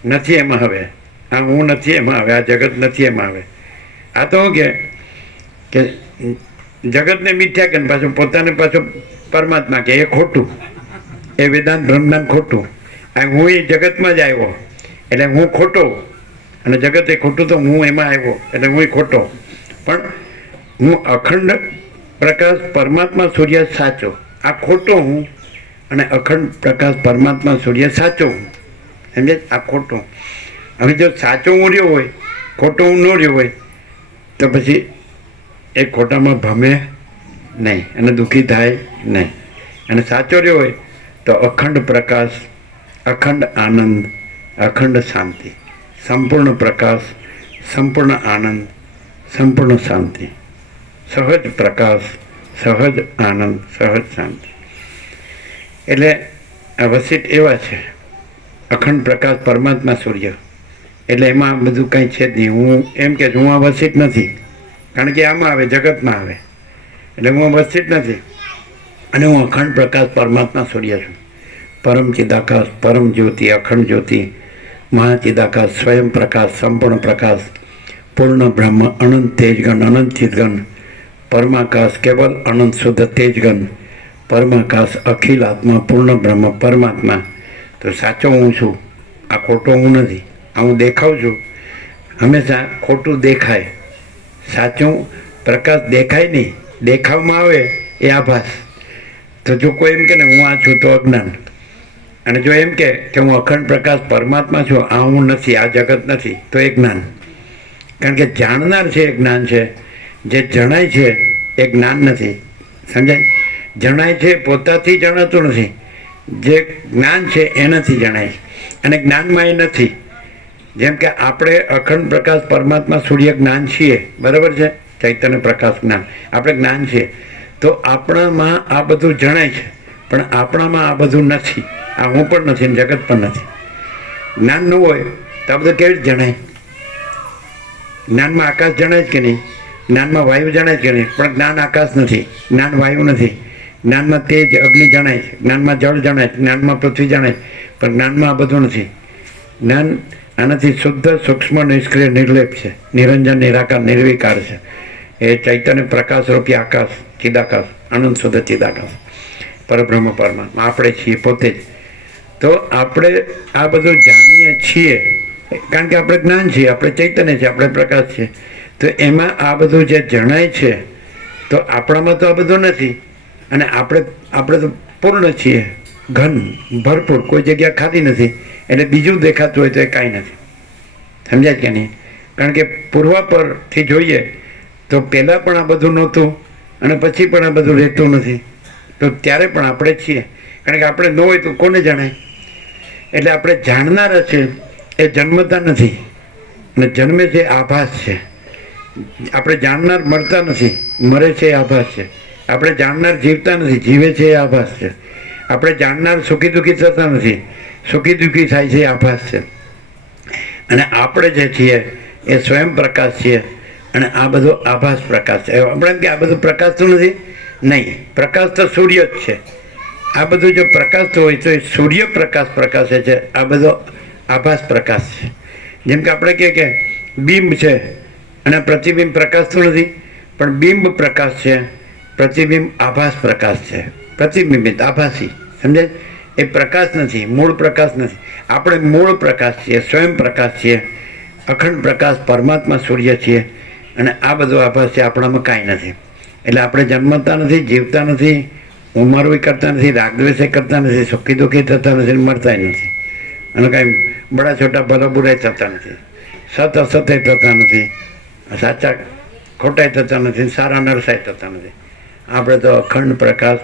નથી, એમાં હવે આ હું નથી, એમાં આવે આ જગત નથી, એમાં આવે. આ તો શું કે જગતને મિથ્યા કે પાછું પોતાને પાછું પરમાત્મા કે એ ખોટું, એ વેદાંત બ્રહ્મજ્ઞાન ખોટું. આ હું એ જગતમાં જ આવ્યો એટલે હું ખોટો, અને જગત એ ખોટું તો હું એમાં આવ્યો એટલે હું ખોટો. પણ હું અખંડ પ્રકાશ પરમાત્મા સૂર્ય સાચો, આ ખોટો હું, અને અખંડ પ્રકાશ પરમાત્મા સૂર્ય સાચો હું. સમજે? આ ખોટો. હવે જો સાચો હું રહ્યો હોય, ખોટો હું ન રહ્યો હોય, તો પછી એ ખોટામાં ભમે નહીં અને દુઃખી થાય નહીં. અને સાચો રહ્યો હોય તો અખંડ પ્રકાશ, અખંડ આનંદ, અખંડ શાંતિ, સંપૂર્ણ પ્રકાશ, સંપૂર્ણ આનંદ, સંપૂર્ણ શાંતિ, સહજ પ્રકાશ, સહજ આનંદ, સહજ શાંતિ. એટલે આ વસિત એવા છે અખંડ પ્રકાશ પરમાત્મા સૂર્ય. એટલે એમાં બધું કંઈ છે જ નહીં. હું એમ કે હું આ વસિત નથી, કારણ કે આમાં આવે, જગતમાં આવે, એટલે હું વસિત નથી. અને હું અખંડ પ્રકાશ પરમાત્મા સૂર્ય છું. પરમ ચિદાકાશ, પરમ જ્યોતિ, અખંડ જ્યોતિ, મહાચિદાકાશ, સ્વયં પ્રકાશ, સંપૂર્ણ પ્રકાશ, પૂર્ણ બ્રહ્મ, અનંત તેજગન, અનંત ચિદગન, પરમાકાશ, કેવલ અનંત શુદ્ધ તેજગન, પરમાકાશ, અખિલ આત્મા, પૂર્ણ બ્રહ્મ, પરમાત્મા. તો સાચો હું છું, આ ખોટો હું નથી. આ હું દેખાઉં છું, હંમેશા ખોટું દેખાય, સાચું પ્રકાશ દેખાય નહીં, દેખાવમાં આવે એ આભાસ. તો જો કોઈ એમ કે ને હું આ છું તો અજ્ઞાન, અને જો એમ કે હું અખંડ પ્રકાશ પરમાત્મા છું, આ હું નથી, આ જગત નથી, તો એ જ્ઞાન. કારણ કે જાણનાર છે એ જ્ઞાન છે, જે જણાય છે એ જ્ઞાન નથી. સમજાય? જણાય છે પોતાથી જણાતું નથી, જે જ્ઞાન છે એનાથી જણાય, અને જ્ઞાનમાં એ નથી. જેમ કે આપણે અખંડ પ્રકાશ પરમાત્મા સૂર્ય જ્ઞાન છીએ, બરાબર છે, ચૈતન્ય પ્રકાશ જ્ઞાન, આપણે જ્ઞાન છીએ. તો આપણામાં આ બધું જણાય છે, પણ આપણામાં આ બધું નથી. આ હું પણ નથી, જગત પણ નથી. જ્ઞાન ન હોય તો આ બધું કેવી રીતે જણાય? જ્ઞાનમાં આકાશ જણાય કે નહીં, જ્ઞાનમાં વાયુ જણાય કે નહીં, પણ જ્ઞાન આકાશ નથી, જ્ઞાન વાયુ નથી. જ્ઞાનમાં તેજ અગ્નિ જણાય છે, જ્ઞાનમાં જળ જણાય છે, જ્ઞાનમાં પૃથ્વી જણાય, પણ જ્ઞાનમાં આ બધું નથી. જ્ઞાન આનાથી શુદ્ધ, સૂક્ષ્મ, નિષ્ક્રિય, નિર્લેપ છે, નિરંજન, નિરાકાર, નિર્વિકાર છે. એ ચૈતન્ય પ્રકાશ રૂપી આકાશ, ચિદાકાશ, આનંદ શુદ્ધ ચિદાકાશ, પરબ્રહ્મ પરમાત્મા આપણે છીએ પોતે જ. તો આપણે આ બધું જાણીએ છીએ કારણ કે આપણે જ્ઞાન છીએ, આપણે ચૈતન્ય છીએ, આપણે પ્રકાશ છીએ. તો એમાં આ બધું જે જણાય છે, તો આપણામાં તો આ બધું નથી, અને આપણે તો પૂર્ણ છીએ, ઘન, ભરપૂર, કોઈ જગ્યા ખાલી નથી. એટલે બીજું દેખાતું હોય તો એ કાંઈ નથી. સમજાય કે નહીં? કારણ કે પૂર્વાપરથી જોઈએ તો પહેલાં પણ આ બધું નહોતું, અને પછી પણ આ બધું રહેતું નથી. તો ત્યારે પણ આપણે છીએ, કારણ કે આપણે ન હોય તો કોને જણાય? એટલે આપણે જાણનારા છે એ જન્મતા નથી, અને જન્મે છે આભાસ છે. આપણે જાણનાર મરતા નથી, મરે છે એ આભાસ છે. આપણે જાણનાર જીવતા નથી, જીવે છે એ આભાસ છે. આપણે જાણનાર સુખી દુઃખી થતા નથી, સુખી દુઃખી થાય છે એ આભાસ છે. અને આપણે જે છીએ એ સ્વયં પ્રકાશ છીએ, અને આ બધો આભાસ પ્રકાશ છે. આપણે એમ કે આ બધું પ્રકાશ તો નથી, નહીં, પ્રકાશ તો સૂર્ય જ છે. આ બધું જો પ્રકાશ હોય તો એ સૂર્ય પ્રકાશ પ્રકાશે છે, આ બધો આભાસ પ્રકાશ છે. જેમ કે આપણે કહે કે બિંબ છે અને પ્રતિબિંબ પ્રકાશ તો નથી, પણ બિંબ પ્રકાશ છે, પ્રતિબિંબ આભાસ પ્રકાશ છે, પ્રતિબિંબિત આભાસી. સમજાય? એ પ્રકાશ નથી, મૂળ પ્રકાશ નથી. આપણે મૂળ પ્રકાશ છીએ, સ્વયં પ્રકાશ છીએ, અખંડ પ્રકાશ પરમાત્મા સૂર્ય છીએ, અને આ બધો આભાસ છે, આપણામાં કાંઈ નથી. એટલે આપણે જન્મતા નથી, જીવતા નથી, ઉંમર કરતા નથી, રાગદ્વેષે કરતા નથી, સુખી દુઃખી થતા નથી, મરતા નથી, અને કાંઈ બડા છોટા ભલા બુરાય થતા નથી, સત અસતે થતા નથી, સાચા ખોટાઈ થતા નથી, સારા નરસાઈ થતા નથી. આપણે તો અખંડ પ્રકાશ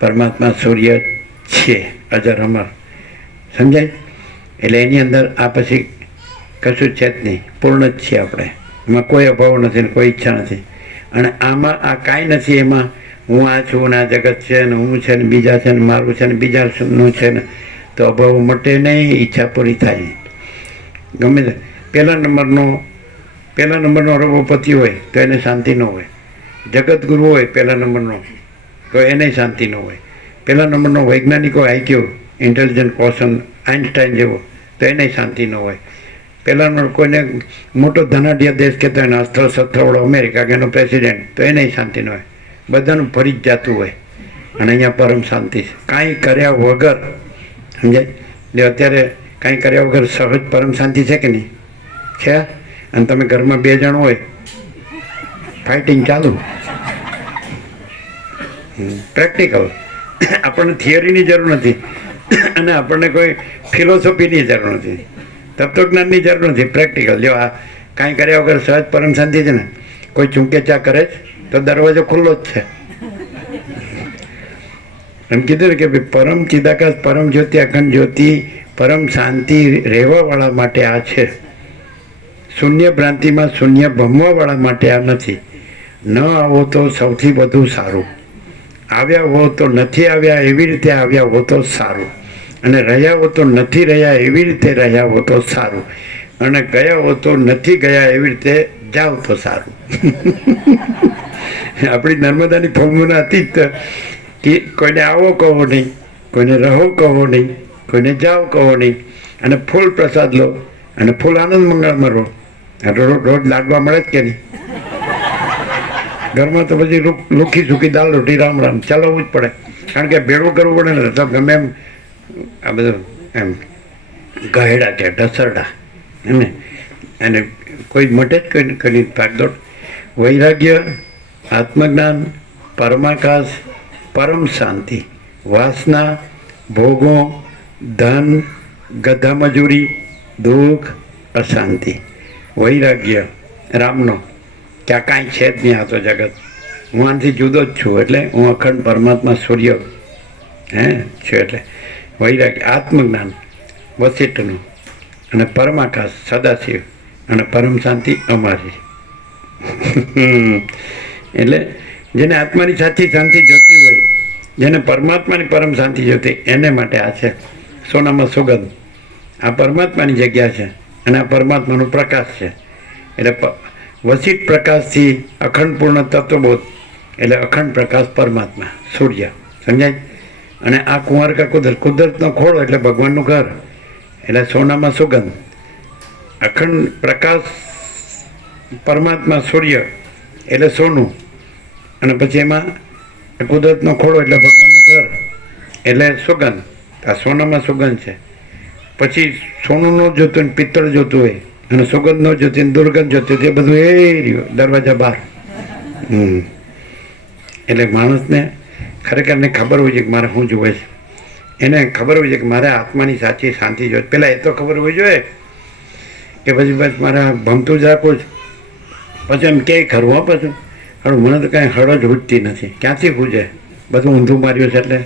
પરમાત્મા સૂર્ય છીએ, અજર અમર. સમજાય? એટલે એની અંદર આ પછી કશું છે જ નહીં, પૂર્ણ જ છીએ આપણે. એમાં કોઈ અભાવ નથી, કોઈ ઈચ્છા નથી. અને આમાં આ કાંઈ નથી. એમાં હું આ છું ને આ જગત છે ને હું છે ને બીજા છે ને મારું છે ને બીજાનું છે ને, તો અભાવ મટે નહીં, ઈચ્છા પૂરી થાય. ગમે તે પહેલા નંબરનો રઘુપતિ હોય તો એને શાંતિ ન હોય, જગતગુરુ હોય પહેલા નંબરનો તો એને શાંતિ ન હોય, પહેલા નંબરનો વૈજ્ઞાનિક હોય, આઈક્યુ ઇન્ટેલિજન્ટ પર્સન આઇન્સ્ટાઈન જેવો, તો એને શાંતિ ન હોય. પહેલા નંબર કોઈને મોટો ધનાઢ્ય દેશ કહેતો હોય ને અસ્ત્ર શસ્ત્રવાળો અમેરિકા કે એનો પ્રેસિડેન્ટ, તો એને શાંતિ ન હોય. બધાનું ફરી જ જતું હોય. અને અહીંયા પરમ શાંતિ છે, કાંઈ કર્યા વગર. સમજાય? એટલે અત્યારે કાંઈ કર્યા વગર સહજ પરમ શાંતિ છે કે નહીં? છે. અને તમે ઘરમાં 2 જણ હોય, ફાઇટિંગ ચાલુ. પ્રેક્ટિકલ. આપણને થિયરીની જરૂર નથી અને આપણને કોઈ ફિલોસોફીની જરૂર નથી, તત્વજ્ઞાનની જરૂર નથી. પ્રેક્ટિકલ. જો આ કાંઈ કર્યા વગર સહજ પરમ શાંતિ છે ને, કોઈ ચૂંકેચા કરે તો દરવાજો ખુલ્લો જ છે. એમ કીધું ને કે ભાઈ પરમ ચિદાકાશ, પરમ જ્યોતિ, અખંડ જ્યોતિ, પરમ શાંતિ રહેવાવાળા માટે આ છે. શૂન્ય ભ્રાંતિમાં શૂન્ય ભમવાવાળા માટે આ નથી. ન આવો તો સૌથી વધુ સારું, આવ્યા હો તો નથી આવ્યા એવી રીતે આવ્યા હો તો સારું, અને રહ્યા હો તો નથી રહ્યા એવી રીતે રહ્યા હો તો સારું, અને ગયા હો તો નથી ગયા એવી રીતે જાઓ તો સારું. આપણી નર્મદાની ફોર્મ્યુલા હતી જ કે કોઈને આવો કહો નહીં, કોઈને રહો કહો નહીં, કોઈને જાઓ કહો નહીં, અને ફૂલ પ્રસાદ લો અને ફૂલ આનંદ મંગળમાં રહો. રોજ લાગવા મળે જ કે નહીં? ઘરમાં તો પછી લુખી સૂકી દાલ રોટી રામ રામ ચલાવવું જ પડે, કારણ કે ભેળું કરવું પડે ને. તો ગમે એમ આ બધું એમ ગહેડા કે ઢસરડા એને અને કોઈ મટે જ કોઈ કરી ભાગદોડ. વૈરાગ્ય, આત્મજ્ઞાન, પરમાકાશ, પરમ શાંતિ, વાસના, ભોગો, ધન, ગધા મજૂરી, દુઃખ, અશાંતિ. વૈરાગ્ય રામનો કે આ કાંઈ છે જ નહીં, આ તો જગત, હું આનાથી જુદો જ છું, એટલે હું અખંડ પરમાત્મા સૂર્ય છું. એટલે વૈરાગ્ય. આત્મજ્ઞાન વસિષ્ઠનું, અને પરમાકાશ સદાશિવ, અને પરમ શાંતિ અમારી. એટલે જેને આત્માની સાચી શાંતિ જોતી હોય, જેને પરમાત્માની પરમ શાંતિ જોતી, એને માટે આ છે સોનામાં સુગંધ. આ પરમાત્માની જગ્યા છે અને આ પરમાત્માનો પ્રકાશ છે. એટલે વસિષ્ઠ પ્રકાશથી અખંડ પૂર્ણ તત્વબોધ, એટલે અખંડ પ્રકાશ પરમાત્મા સૂર્ય. સમજાય? અને આ કુંવારકા કુદરત, કુદરતનો ખોળો એટલે ભગવાનનું ઘર, એટલે સોનામાં સુગંધ. અખંડ પ્રકાશ પરમાત્મા સૂર્ય એટલે સોનું, અને પછી એમાં કુદરતનો ખોળો એટલે ભગવાનનું ઘર એટલે સુગંધ. આ સોનામાં સુગંધ છે. પછી સોનું ન જોતું ને પિત્તળ જોતું હોય, અને સુગંધ ન જોતી ને દુર્ગંધ જોતી હોય, એ બધું એ રહ્યું દરવાજા બહાર. એટલે માણસને ખરેખરને ખબર હોય છે કે મારે શું જોવે છે, એને ખબર હોય છે કે મારે આત્માની સાચી શાંતિ જોઈએ. પહેલાં એ તો ખબર હોવી જોઈએ કે પછી બસ મારે ભમતું જ રાખવું જ. પછી એમ ક્યાંય ખરું હો પાછું હવે મને તો કાંઈ હળ જ ઉઠતી નથી. ક્યાંથી પૂછે? બધું ઊંધું માર્યું છે. એટલે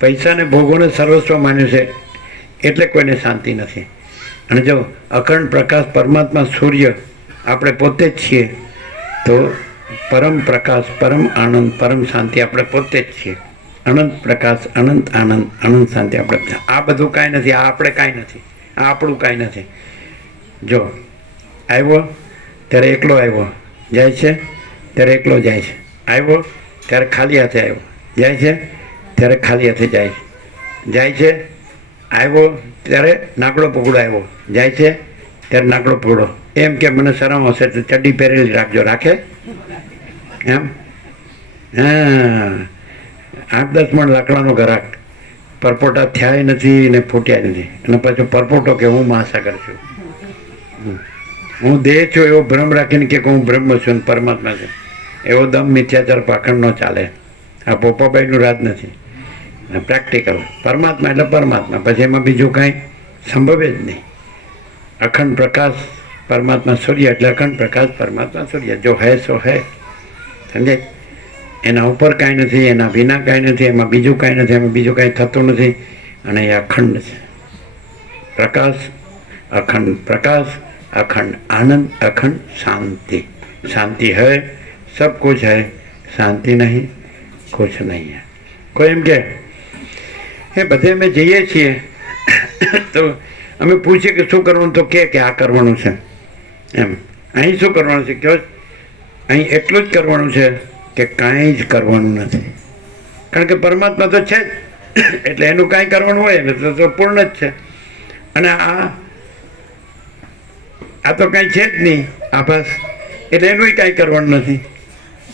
પૈસાને ભોગોને સર્વસ્વ માન્યું છે એટલે કોઈને શાંતિ નથી. અને જો અખંડ પ્રકાશ પરમાત્મા સૂર્ય આપણે પોતે જ છીએ, તો પરમ પ્રકાશ, પરમ આનંદ, પરમ શાંતિ આપણે પોતે જ છીએ. અનંત પ્રકાશ, અનંત આનંદ, અનંત શાંતિ આપણે. આ બધું કાંઈ નથી, આ આપણે કાંઈ નથી, આ આપણું કાંઈ નથી. જો આવ્યો ત્યારે એકલો આવ્યો, જાય છે ત્યારે એકલો જાય છે. આવ્યો ત્યારે ખાલી હાથે આવ્યો, જાય છે ત્યારે ખાલી હાથે જાય છે. જાય છે, આવ્યો ત્યારે નાકડો પકડો આવ્યો, જાય છે ત્યારે નાકડો પકડો. એમ કે મને શરમ હશે તો ચડ્ડી પહેરેલી રાખજો. રાખે એમ? હા, 8-10 મણ લાકડાનો ઘરાક, પરપોટા થયા નથી ને ફૂટ્યા નથી, અને પાછો પરપોટો કે હું મહાસાગર છું, હું દેહ છું એવો ભ્રમ રાખીને કે હું બ્રહ્મ છું ને પરમાત્મા છું, એવો દમ મિથ્યાચાર પાખંડ ન ચાલે. આ પોપાભાઈનું રાજ નથી. પ્રેક્ટિકલ પરમાત્મા એટલે પરમાત્મા, પછી એમાં બીજું કાંઈ સંભવે જ નહીં. અખંડ પ્રકાશ પરમાત્મા સૂર્ય એટલે અખંડ પ્રકાશ પરમાત્મા સૂર્ય. જો હૈ સો હૈ. સમજાય? એના ઉપર કાંઈ નથી, એના વિના કાંઈ નથી, એમાં બીજું કાંઈ નથી, એમાં બીજું કાંઈ થતું નથી, અને એ અખંડ છે. પ્રકાશ, અખંડ પ્રકાશ, अखंड आनंद, अखंड शांति. शांति है, सब कुछ है, शांति नहीं, कुछ नहीं है. કોઈ એમ કે એ બધે અમે જઈએ છીએ તો અમે પૂછીએ કે શું કરવાનું, તો કે આ કરવાનું છે એમ. અહીં શું કરવાનું છે? કહો અહીં એટલું જ કરવાનું છે કે કાંઈ જ કરવાનું નથી, કારણ કે પરમાત્મા તો છે જ, એટલે એનું કાંઈ કરવાનું હોય ને તો પૂર્ણ જ છે. અને આ તો કાંઈ છે જ નહીં, આ બસ, એટલે એનું કાંઈ કરવાનું નથી.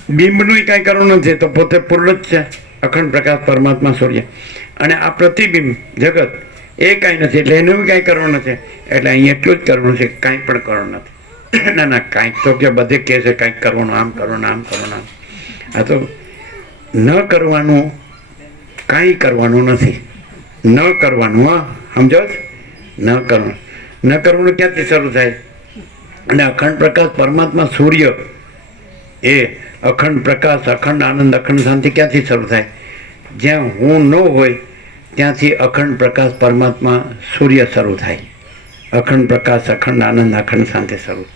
બિંબનું કાંઈ કરવાનું નથી, તો પોતે પૂર્ણ જ છે, અખંડ પ્રકાશ પરમાત્મા સૂર્ય. અને આ પ્રતિબિંબ જગત એ કાંઈ નથી, એટલે એનું કાંઈ કરવાનું નથી. એટલે અહીં એટલું જ કરવાનું છે, કાંઈ પણ કરવાનું નથી. ના ના, કાંઈક તો કે બધે કહે છે કાંઈક કરવાનું, આમ કરવાનું, આમ કરવાનું. આ તો ન કરવાનું, કાંઈ કરવાનું નથી. ન કરવાનું, હા સમજો છો? ન કરવાનું. ન કરવાનું ક્યાંથી શરૂ થાય? અને અખંડ પ્રકાશ પરમાત્મા સૂર્ય એ અખંડ પ્રકાશ, અખંડ આનંદ, અખંડ શાંતિ ક્યાંથી શરૂ થાય? જ્યાં હું ન હોય ત્યાંથી અખંડ પ્રકાશ પરમાત્મા સૂર્ય શરૂ થાય. અખંડ પ્રકાશ, અખંડ આનંદ, અખંડ શાંતિ શરૂ.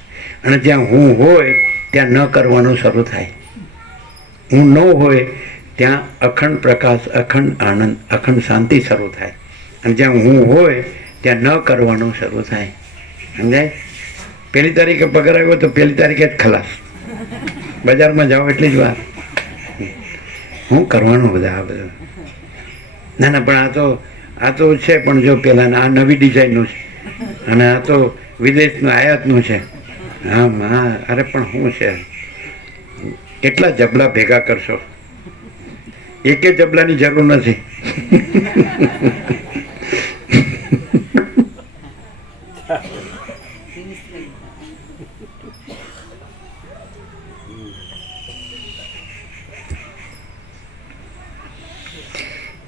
અને જ્યાં હું હોય ત્યાં ન કરવાનું શરૂ થાય. હું ન હોય ત્યાં અખંડ પ્રકાશ, અખંડ આનંદ, અખંડ શાંતિ શરૂ થાય. અને જ્યાં હું હોય ત્યાં ન કરવાનું શરૂ થાય. સમજાય? પહેલી તારીખે પગાર આવ્યો તો પહેલી તારીખે જ ખલાસ. બજારમાં જાઓ એટલી જ વાર. હું કરવાનું બધા આ બધું. ના ના, પણ આ તો છે, પણ જો પેલા આ નવી ડિઝાઇનનું છે, અને આ તો વિદેશનું આયાતનું છે. હા હા, અરે પણ શું છે, કેટલા જબલા ભેગા કરશો? એકે જબલાની જરૂર નથી.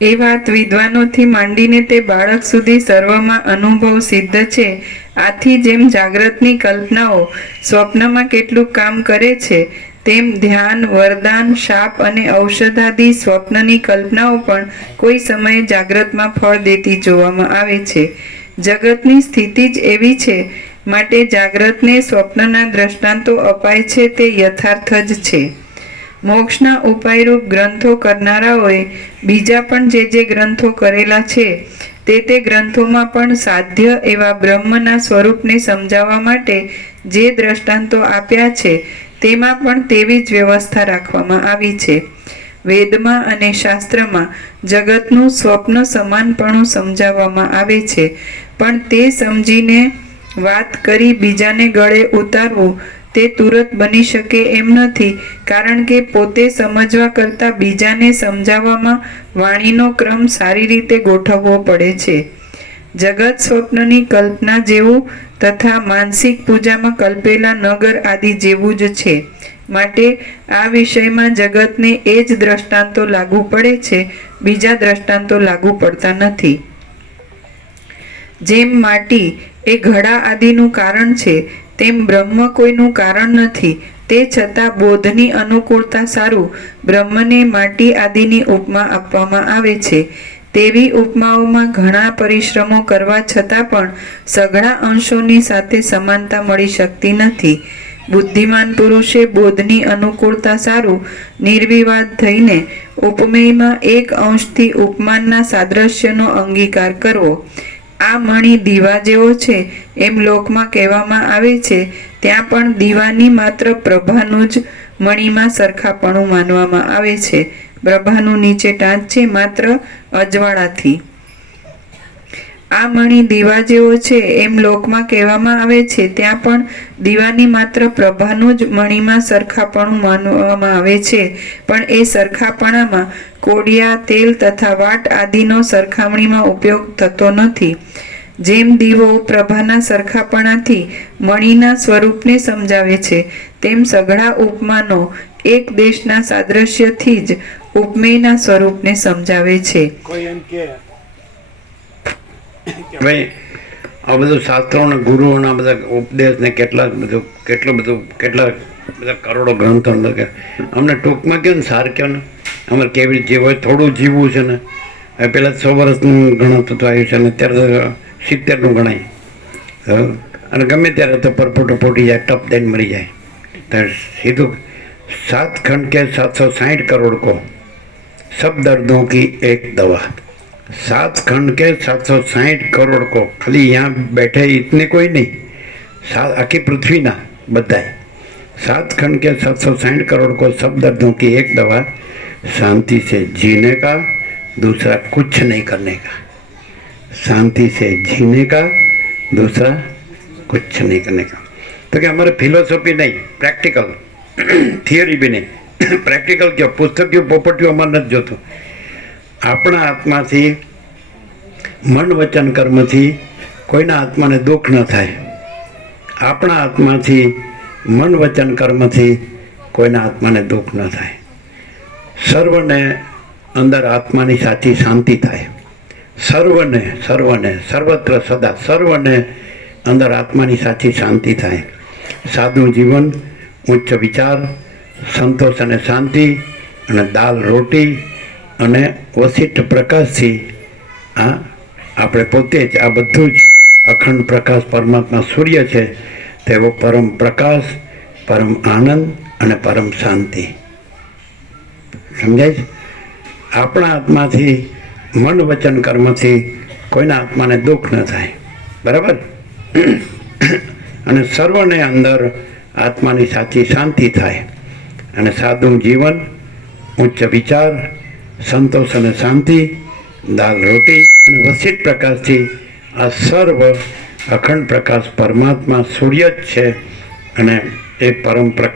એ વાત વિદ્વાનોથી માંડીને તે બાળક સુધી સર્વમાં અનુભવ સિદ્ધ છે. આથી જેમ જાગ્રતની કલ્પનાઓ સ્વપ્નમાં કેટલું કામ કરે છે, તેમ ધ્યાન, વરદાન, શાપ અને ઔષધાદિ સ્વપ્નની કલ્પનાઓ પણ કોઈ સમયે જાગ્રતમાં ફળ દેતી જોવામાં આવે છે. જગતની સ્થિતિ જ એવી છે, માટે જાગ્રતને સ્વપ્નના દ્રષ્ટાંતો અપાય છે તે યથાર્થ જ છે. મોક્ષના ઉપાયરૂપ ગ્રંથો કરનારાઓએ બીજા પણ જે ગ્રંથો કરેલા છે, તે ગ્રંથોમાં પણ સાધ્ય એવા બ્રહ્મના સ્વરૂપને સમજાવવા માટે જે દ્રષ્ટાંતો આપ્યા છે, તેમાં પણ તેવી જ વ્યવસ્થા રાખવામાં આવી છે. વેદમાં અને શાસ્ત્રમાં જગતનું સ્વપ્ન સમાનપણું સમજાવવામાં આવે છે, પણ તે સમજીને વાત કરી બીજાને ગળે ઉતારવું તે તુરત બની શકે એમ નથી, કારણ કે પોતે સમજવા કરતાં બીજાને સમજાવવામાં વાણીનો ક્રમ સારી રીતે ગોઠવવો પડે છે. જગત સ્વપ્નની કલ્પના જેવું તથા માનસિક પૂજામાં કલ્પેલા નગર આદિ જેવું જ છે. માટે આ વિષયમાં જગતને એ જ દ્રષ્ટાંતો લાગુ પડે છે, બીજા દ્રષ્ટાંતો લાગુ પડતા નથી. જેમ માટી એ ઘડા આદિનું કારણ છે, તેમ બ્રહ્મ કોઈનું કારણ નથી. તે છતાં બોધની અનુકૂળતા સારું બ્રહ્મને માટી આદિની ઉપમા આપવામાં આવે છે. તેવી ઉપમાઓમાં ઘણા પરિશ્રમો કરવા છતાં પણ સઘળા અંશોની સાથે સમાનતા મળી શકતી નથી. બુદ્ધિમાન પુરુષે બોધની અનુકૂળતા સારું નિર્વિવાદ થઈને ઉપમેયમાં એક અંશથી ઉપમાનના સાદ્રશ્યનો અંગીકાર કરવો. આ મણિ દીવા જેવો છે એમ લોકમાં કહેવામાં આવે છે, ત્યાં પણ દીવાની માત્ર પ્રભાનું જ મણિમાં સરખાપણું માનવામાં આવે છે. પ્રભાનું નીચે ટાંચ છે માત્ર અજવાળાથી. આ મણિ દીવા જેવો છે એમ લોકમાં કહેવામાં આવે છે, ત્યાં પણ દીવાની માત્ર પ્રભાનું જ મણિમાં સરખાપણું માનવામાં આવે છે, પણ એ સરખાપણામાં કોડિયા, તેલ તથા વાટ આદિનો સરખામણીમાં ઉપયોગ થતો નથી. જેમ દીવો પ્રભાના સરખાપણાથી મણિના સ્વરૂપને સમજાવે છે, તેમ સઘળા ઉપમાનો એક દેશના સાદ્રશ્યથી જ ઉપમેયના સ્વરૂપને સમજાવે છે. ભાઈ આ બધું શાસ્ત્રોના ગુરુઓના બધા ઉપદેશ ને કેટલા બધા કરોડો ગ્રંથો અમને ટૂંકમાં કહો ને, સાર કહો ને, અમારે કેવી રીતે જીવવું હોય, થોડું જીવવું છે ને. હવે પહેલાં 100 વર્ષનું ગણતું તો આવ્યું છે ને, અત્યારે 70નું ગણાય. અને ગમે ત્યારે તો પરપોટો પોટી જાય, ટપ દઈને મરી જાય. તો સીધું 7 खंड के 760 करोड़ को सब दर्दों की एक दवा. 7 खंड के 760 करोड़ को, खाली यहाँ बैठे इतने कोई नहीं, आखी पृथ्वी ना बधाए 7 खंड के 760 करोड़ को सब दर्दों की एक दवा, शांति से जीने का, दूसरा कुछ नहीं करने का. शांति से जीने का, दूसरा कुछ नहीं करने का. तो क्या हमारे फिलोसॉफी नहीं, प्रैक्टिकल, थियोरी भी नहीं, પ્રેક્ટિકલ કયો, પુસ્તકીય પોપટીઓ અમારે નથી જોતું. આપણા આત્માથી, મન વચન કર્મથી કોઈના આત્માને દુઃખ ન થાય. આપણા આત્માથી, મન વચન કર્મથી કોઈના આત્માને દુઃખ ન થાય. સર્વને અંદર આત્માની સાચી શાંતિ થાય. સર્વને સર્વત્ર સદા સર્વને અંદર આત્માની સાચી શાંતિ થાય. સાદું જીવન, ઉચ્ચ વિચાર, સંતોષ અને શાંતિ, અને દાલ રોટી અને વસિષ્ઠ પ્રકાશથી આ આપણે પોતે જ આ બધું જ અખંડ પ્રકાશ પરમાત્મા સૂર્ય છે, તેવો પરમ પ્રકાશ, પરમ આનંદ અને પરમ શાંતિ. સમજાય છે? આપણા આત્માથી, મન વચન કર્મથી કોઈના આત્માને દુઃખ ન થાય. બરાબર? અને સર્વને અંદર આત્માની સાચી શાંતિ થાય. અને સાદું જીવન, ઉચ્ચ વિચાર, સંતોષ અને શાંતિ, દાલ રોટી અને વસિષ્ઠ પ્રકાશથી આ સર્વ અખંડ પ્રકાશ પરમાત્મા સૂર્ય જ છે, અને એ પરમ પ્રકાશ